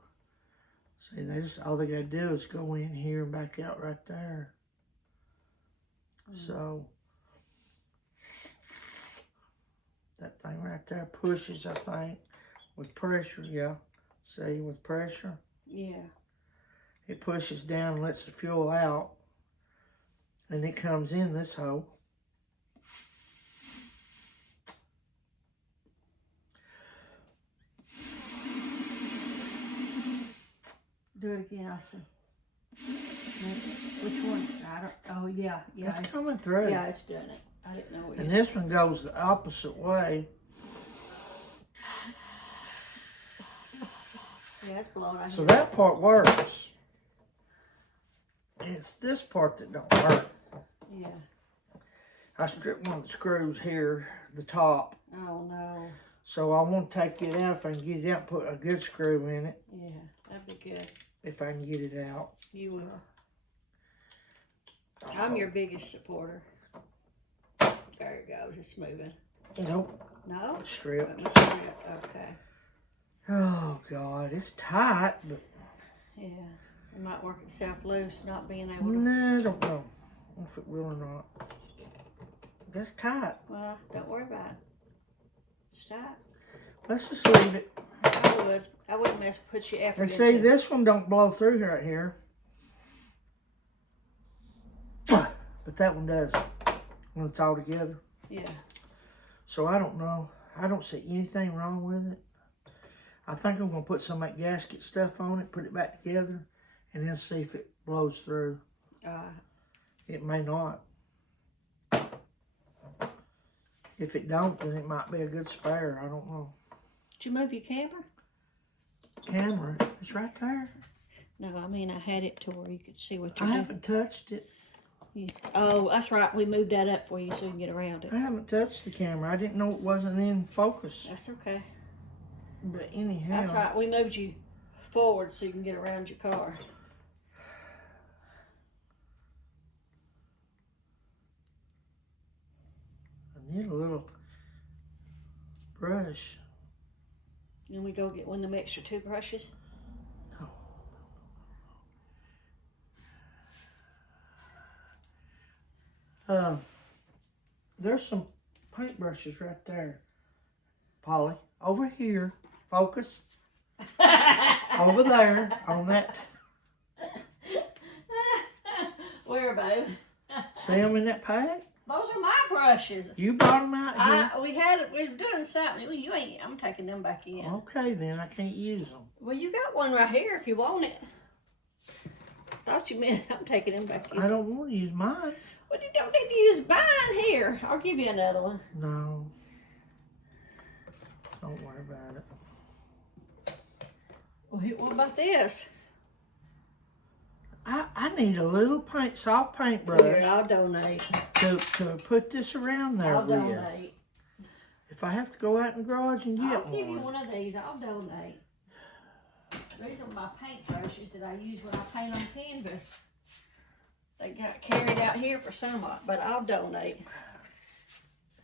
See, all they gotta do is go in here and back out right there. So that thing right there pushes, I think, with pressure. Yeah, see, with pressure, Yeah. it pushes down and lets the fuel out, and it comes in this hole. Do it again. I see. Which one? I don't. Oh yeah. Yeah. It's coming through. Yeah, it's doing it. I didn't know it. And this one goes the opposite way. Yeah, it's blowing out So here. that part works. It's this part that don't work. Yeah. I stripped one of the screws here, the top. Oh no. So I want to take it out. If I can get it out, put a good screw in it. Yeah, that'd be good. If I can get it out. You will. I'm your biggest supporter. There it goes. It's moving. Nope. No? Strip. Let me strip. Okay. Oh God, it's tight, but Yeah. It might work itself loose, not being able to. no, I don't know if it will or not. That's tight. Well, don't worry about it. It's tight. Let's just leave it. I wouldn't put your effort And into see, it. this one don't blow through right here. But that one does when it's all together. Yeah. So I don't know. I don't see anything wrong with it. I think I'm going to put some of that gasket stuff on it, put it back together, and then see if it blows through. It may not. If it don't, then it might be a good spare. I don't know. Did you move your camera? Camera, it's right there. No, I mean I had it to where you could see what I you're doing. haven't touched it. Yeah. Oh, that's right. We moved that up for you so you can get around it. I haven't touched the camera. I didn't know it wasn't in focus. That's okay. But anyhow. That's right. We moved you forward so you can get around your car. I need a little brush. And we go get one of them extra toothbrushes. There's some paintbrushes right there. Polly, over here. Focus. Over there on that. Where, babe? See them in that pack? Those are my brushes. You brought them out here? We were doing something. Well, you ain't. I'm taking them back in. Okay, then I can't use them. Well, you got one right here if you want it. Thought you meant I'm taking them back in. I don't want to use mine. Well, you don't need to use mine. Here, I'll give you another one. No. Don't worry about it. Well, what about this? I need a little soft paintbrush Here, I'll donate. to put this around there I'll with. donate. If I have to go out in the garage and get I'll give you one. one of these. I'll donate. These are my paint brushes that I use when I paint on canvas. They got carried out here for somewhat, but I'll donate.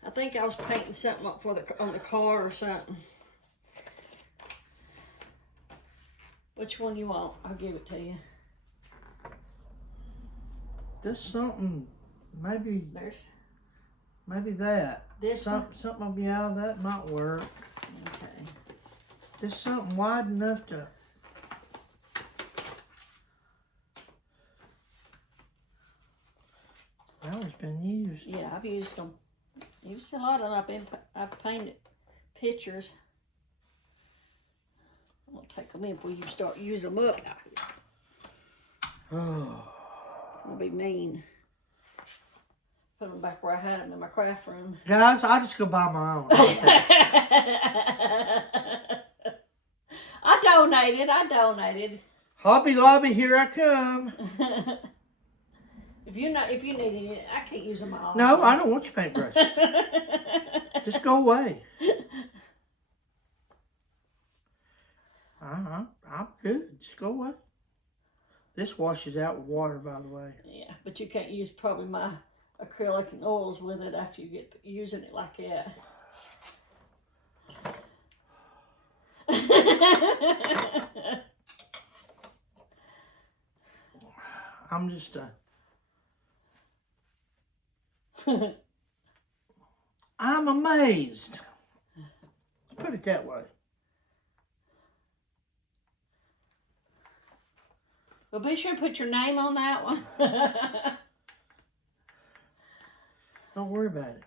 I think I was painting something up on the car or something. Which one you want? I'll give it to you. This something, maybe that. This one? Something will be out of that might work. Okay. There's something wide enough to. Yeah, I've used them. Used a lot of them. I've painted pictures. I'm gonna take them in before you start using them up. Oh. I'll be mean. Put them back where I had them in my craft room. Guys, I'll just go buy my own. I donated. Hobby Lobby, here I come. If you need it, I can't use them all. No, I don't want your paintbrushes. Just go away. I'm good. Just go away. This washes out with water, by the way. Yeah, but you can't use probably my acrylic and oils with it after you get using it like that. I'm just I'm amazed. Let's put it that way. Well, be sure and put your name on that one. Don't worry about it.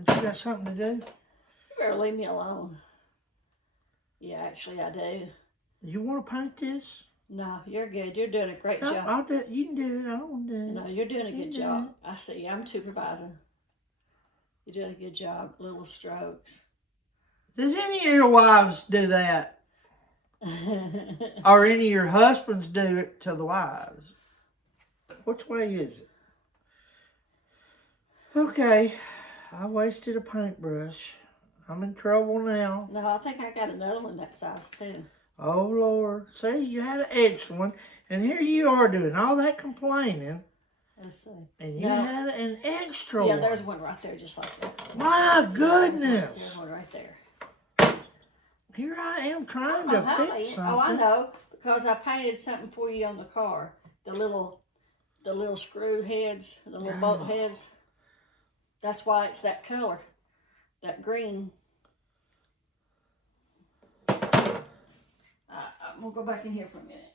You got something to do? You better leave me alone. Yeah, actually, I do. You want to paint this? No, you're good. You're doing a great job. I'll do it. You can do it. I don't want to do it. No, you're doing a good do job. I see. I'm supervising. You're doing a good job. Little strokes. Does any of your wives do that? Or any of your husbands do it to the wives? Which way is it? Okay, I wasted a paintbrush. I'm in trouble now. No, I think I got another one that size too. Oh, Lord. See, you had an extra one, and here you are doing all that complaining, Let's see. and you had an extra Yeah, one. there's one right there just like that. My goodness. There's one right there. Here I am trying to fix something. Oh, I know. Because I painted something for you on the car. The little screw heads, the little bolt heads. That's why it's that color. That green. I'm going to go back in here for a minute.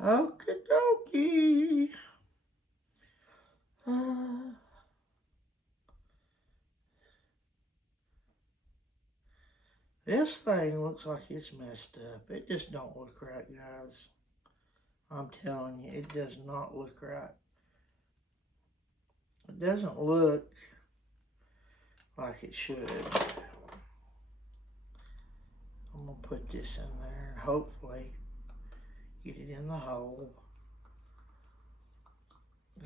Okie dokie. This thing looks like it's messed up. It just don't look right, guys. I'm telling you, it does not look right. It doesn't look like it should. I'm going to put this in there and hopefully get it in the hole.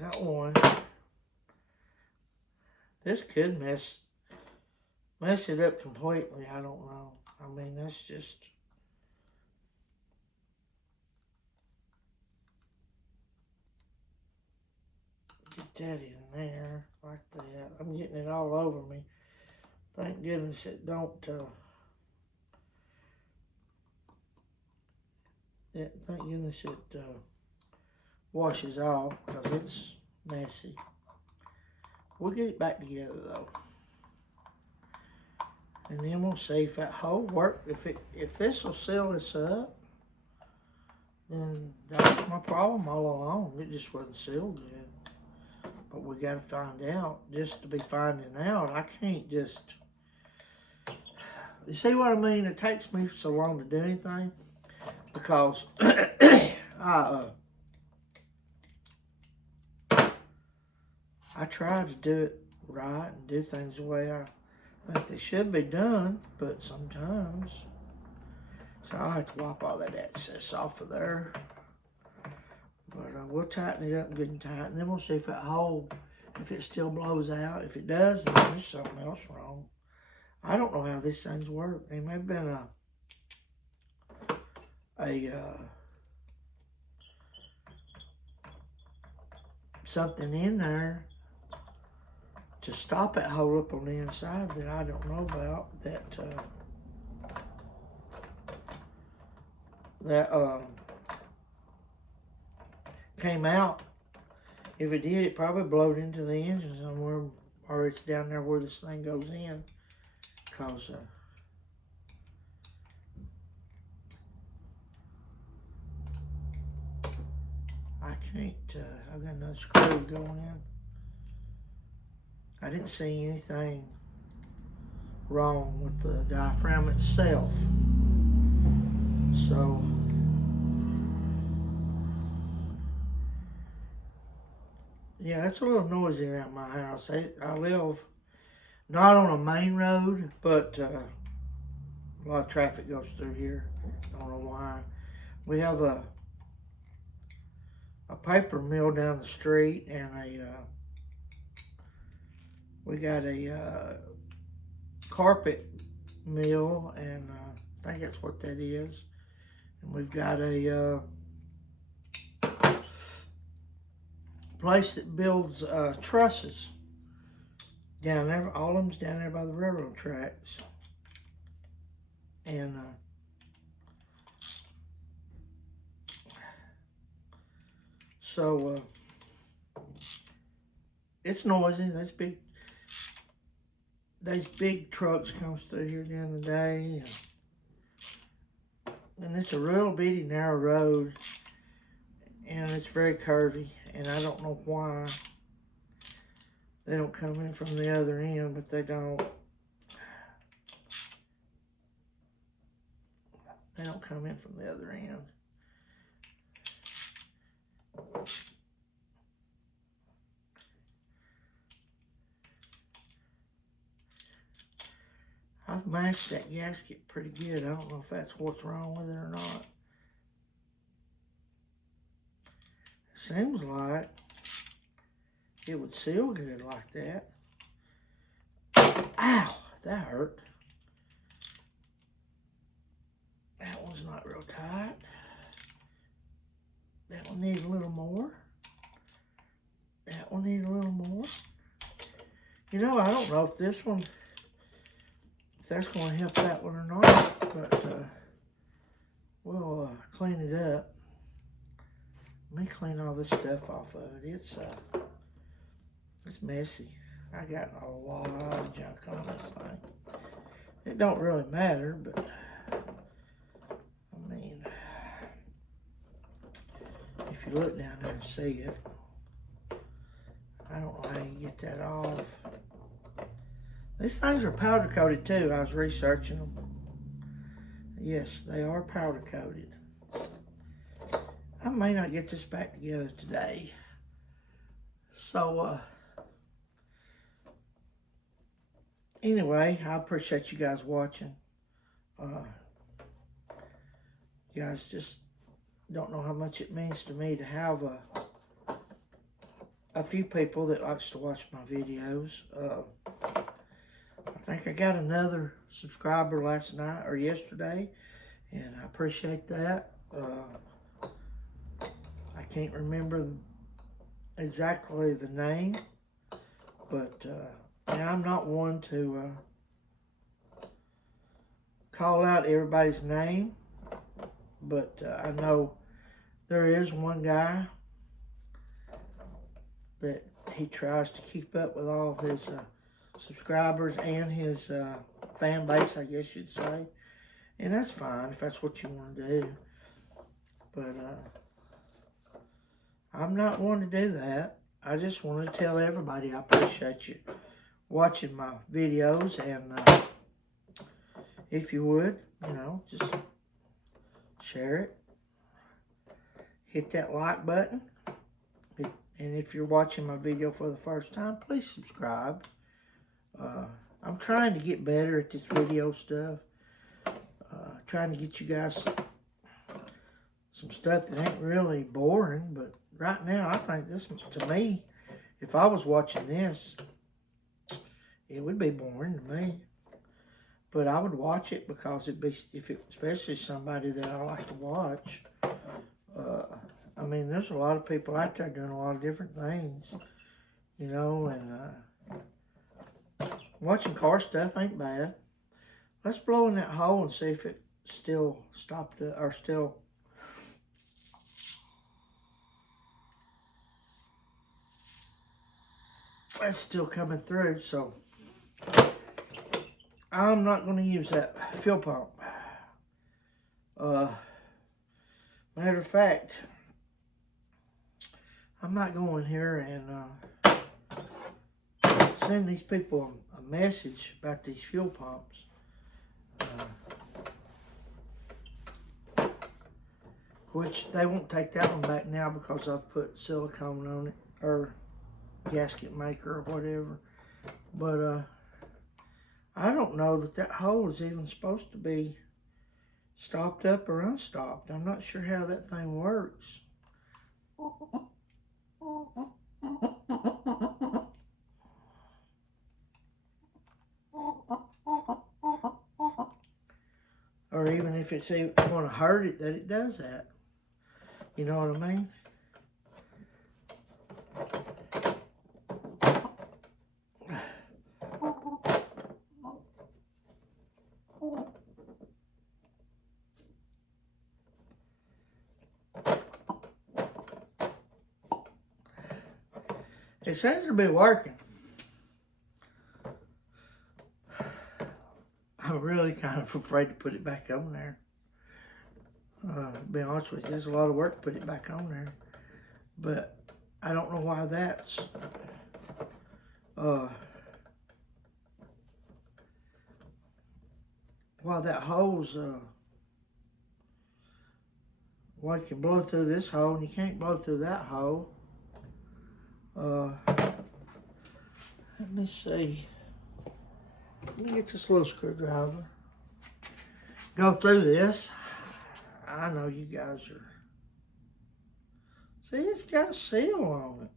Got one. This could mess it up completely. I don't know. I mean, that's just... Get that in there, like that. I'm getting it all over me. Thank goodness it don't, thank goodness it washes off, because it's messy. We'll get it back together though. And then we'll see if that hole works. If this will seal this up, then that was my problem all along. It just wasn't sealed good. But we got to find out. Just to be finding out, I can't just... You see what I mean? It takes me so long to do anything because I try to do it right and do things the way I think they should be done, but sometimes... So I'll have to wipe all that excess off of there. But we'll tighten it up good and tight, and then we'll see if that hole, if it still blows out. If it does, then there's something else wrong. I don't know how these things work. There may have been something in there to stop that hole up on the inside that I don't know about. That came out. If it did, it probably blowed into the engine somewhere or it's down there where this thing goes in, cause I can't, I've got another screw going in. I didn't see anything wrong with the diaphragm itself. So, yeah, it's a little noisy around my house. I live not on a main road, but a lot of traffic goes through here. Don't know why. We have a paper mill down the street, and we got a carpet mill, and I think that's what that is. And we've got a place that builds trusses down there. All of them's down there by the railroad tracks. And so it's noisy. Those big trucks comes through here during the day. And it's a real bitty narrow road, and it's very curvy, and I don't know why they don't come in from the other end, but they don't. They don't come in from the other end. I've matched that gasket pretty good. I don't know if that's what's wrong with it or not. It seems like it would seal good like that. Ow, that hurt. That one's not real tight. That one needs a little more. That one needs a little more. You know, I don't know if this one, if that's going to help that one or not, but we'll clean it up. Let me clean all this stuff off of it. It's messy. I got a lot of junk on this thing. It don't really matter, but I mean, if you look down there and see it, I don't know how you get that off. These things are powder coated too. I was researching them. Yes, they are powder coated. I may not get this back together today. So, anyway, I appreciate you guys watching. You guys just don't know how much it means to me to have a few people that likes to watch my videos. I think I got another subscriber last night or yesterday, and I appreciate that. I can't remember exactly the name, but and I'm not one to call out everybody's name, but I know there is one guy that he tries to keep up with all his subscribers and his fan base, I guess you'd say. And that's fine if that's what you want to do. But I'm not one to do that. I just want to tell everybody I appreciate you watching my videos, and if you would, you know, just share it. Hit that like button. And if you're watching my video for the first time, please subscribe. I'm trying to get better at this video stuff. Trying to get you guys some stuff that ain't really boring, but right now I think this, to me, if I was watching this, it would be boring to me. But I would watch it because it'd be, especially somebody that I like to watch. I mean, there's a lot of people out there doing a lot of different things, you know, and watching car stuff ain't bad. Let's blow in that hole and see if it still stopped, or still. That's still coming through, so I'm not going to use that fuel pump. Matter of fact, I might go in here and send these people a message about these fuel pumps. Which they won't take that one back now because I've put silicone on it, or gasket maker or whatever. But I don't know that that hole is even supposed to be stopped up or unstopped. I'm not sure how that thing works. Or even if it's going to hurt it, that it does that. You know what I mean? It seems to be working. I'm really kind of afraid to put it back on there. To be honest with you, there's a lot of work to put it back on there. But I don't know why that's why that hole's why you can blow through this hole and you can't blow through that hole. Let me see. Let me get this little screwdriver. Go through this. I know you guys are. See, it's got a seal on it.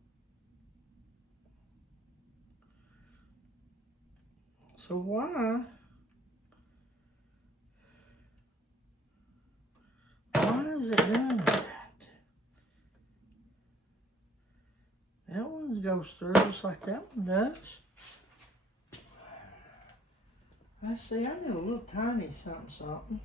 So why is it doing that? That one goes through just like that one does. I see, I need a little tiny something.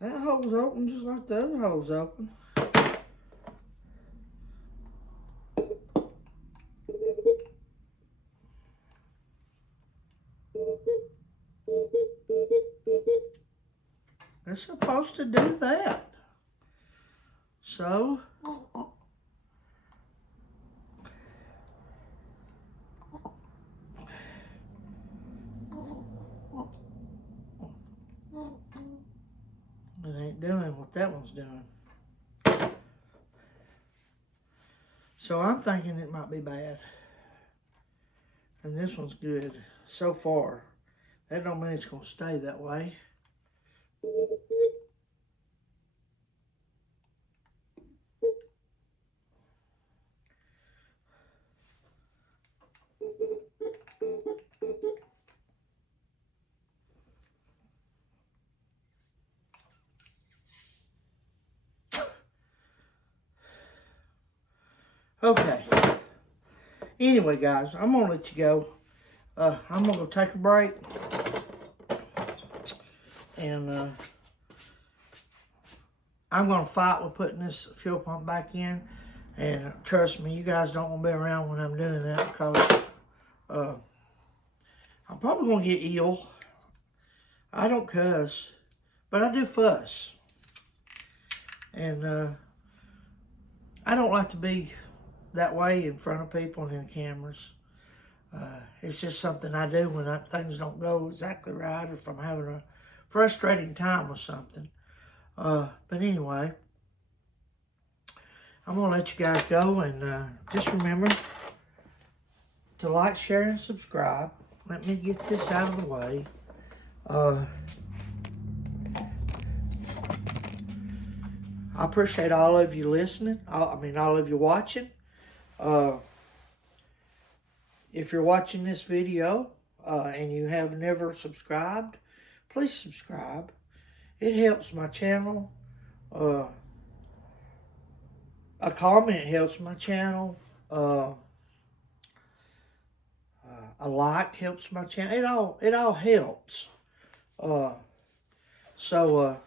That hole's open just like the other hole's open. It's supposed to do that. So, it ain't doing what that one's doing. So I'm thinking it might be bad. And this one's good so far. That don't mean it's gonna stay that way. Okay. Anyway, guys, I'm gonna let you go. I'm gonna go take a break. And I'm gonna fight with putting this fuel pump back in. And trust me, you guys don't want to be around when I'm doing that because I'm probably gonna get ill. I don't cuss, but I do fuss. And I don't like to be that way in front of people and in cameras. It's just something I do when things don't go exactly right, or if I'm having a frustrating time with something. But anyway, I'm going to let you guys go, and just remember to like, share, and subscribe. Let me get this out of the way. I appreciate all of you listening. All of you watching. If you're watching this video and you have never subscribed, please subscribe. It helps my channel. A comment helps my channel. a like helps my channel. It all helps. So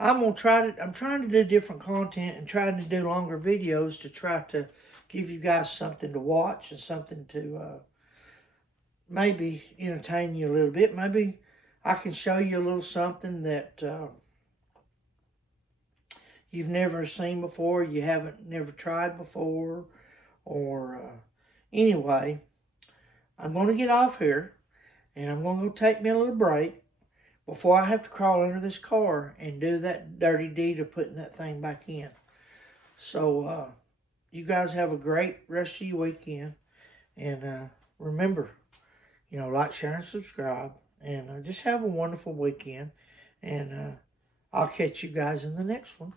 I'm trying to do different content and trying to do longer videos to try to give you guys something to watch and something to maybe entertain you a little bit. Maybe I can show you a little something that you've never seen before, you haven't never tried before, or anyway, I'm going to get off here and I'm going to go take me a little break before I have to crawl under this car and do that dirty deed of putting that thing back in. So you guys have a great rest of your weekend, and remember, like, share, and subscribe, and just have a wonderful weekend, and I'll catch you guys in the next one.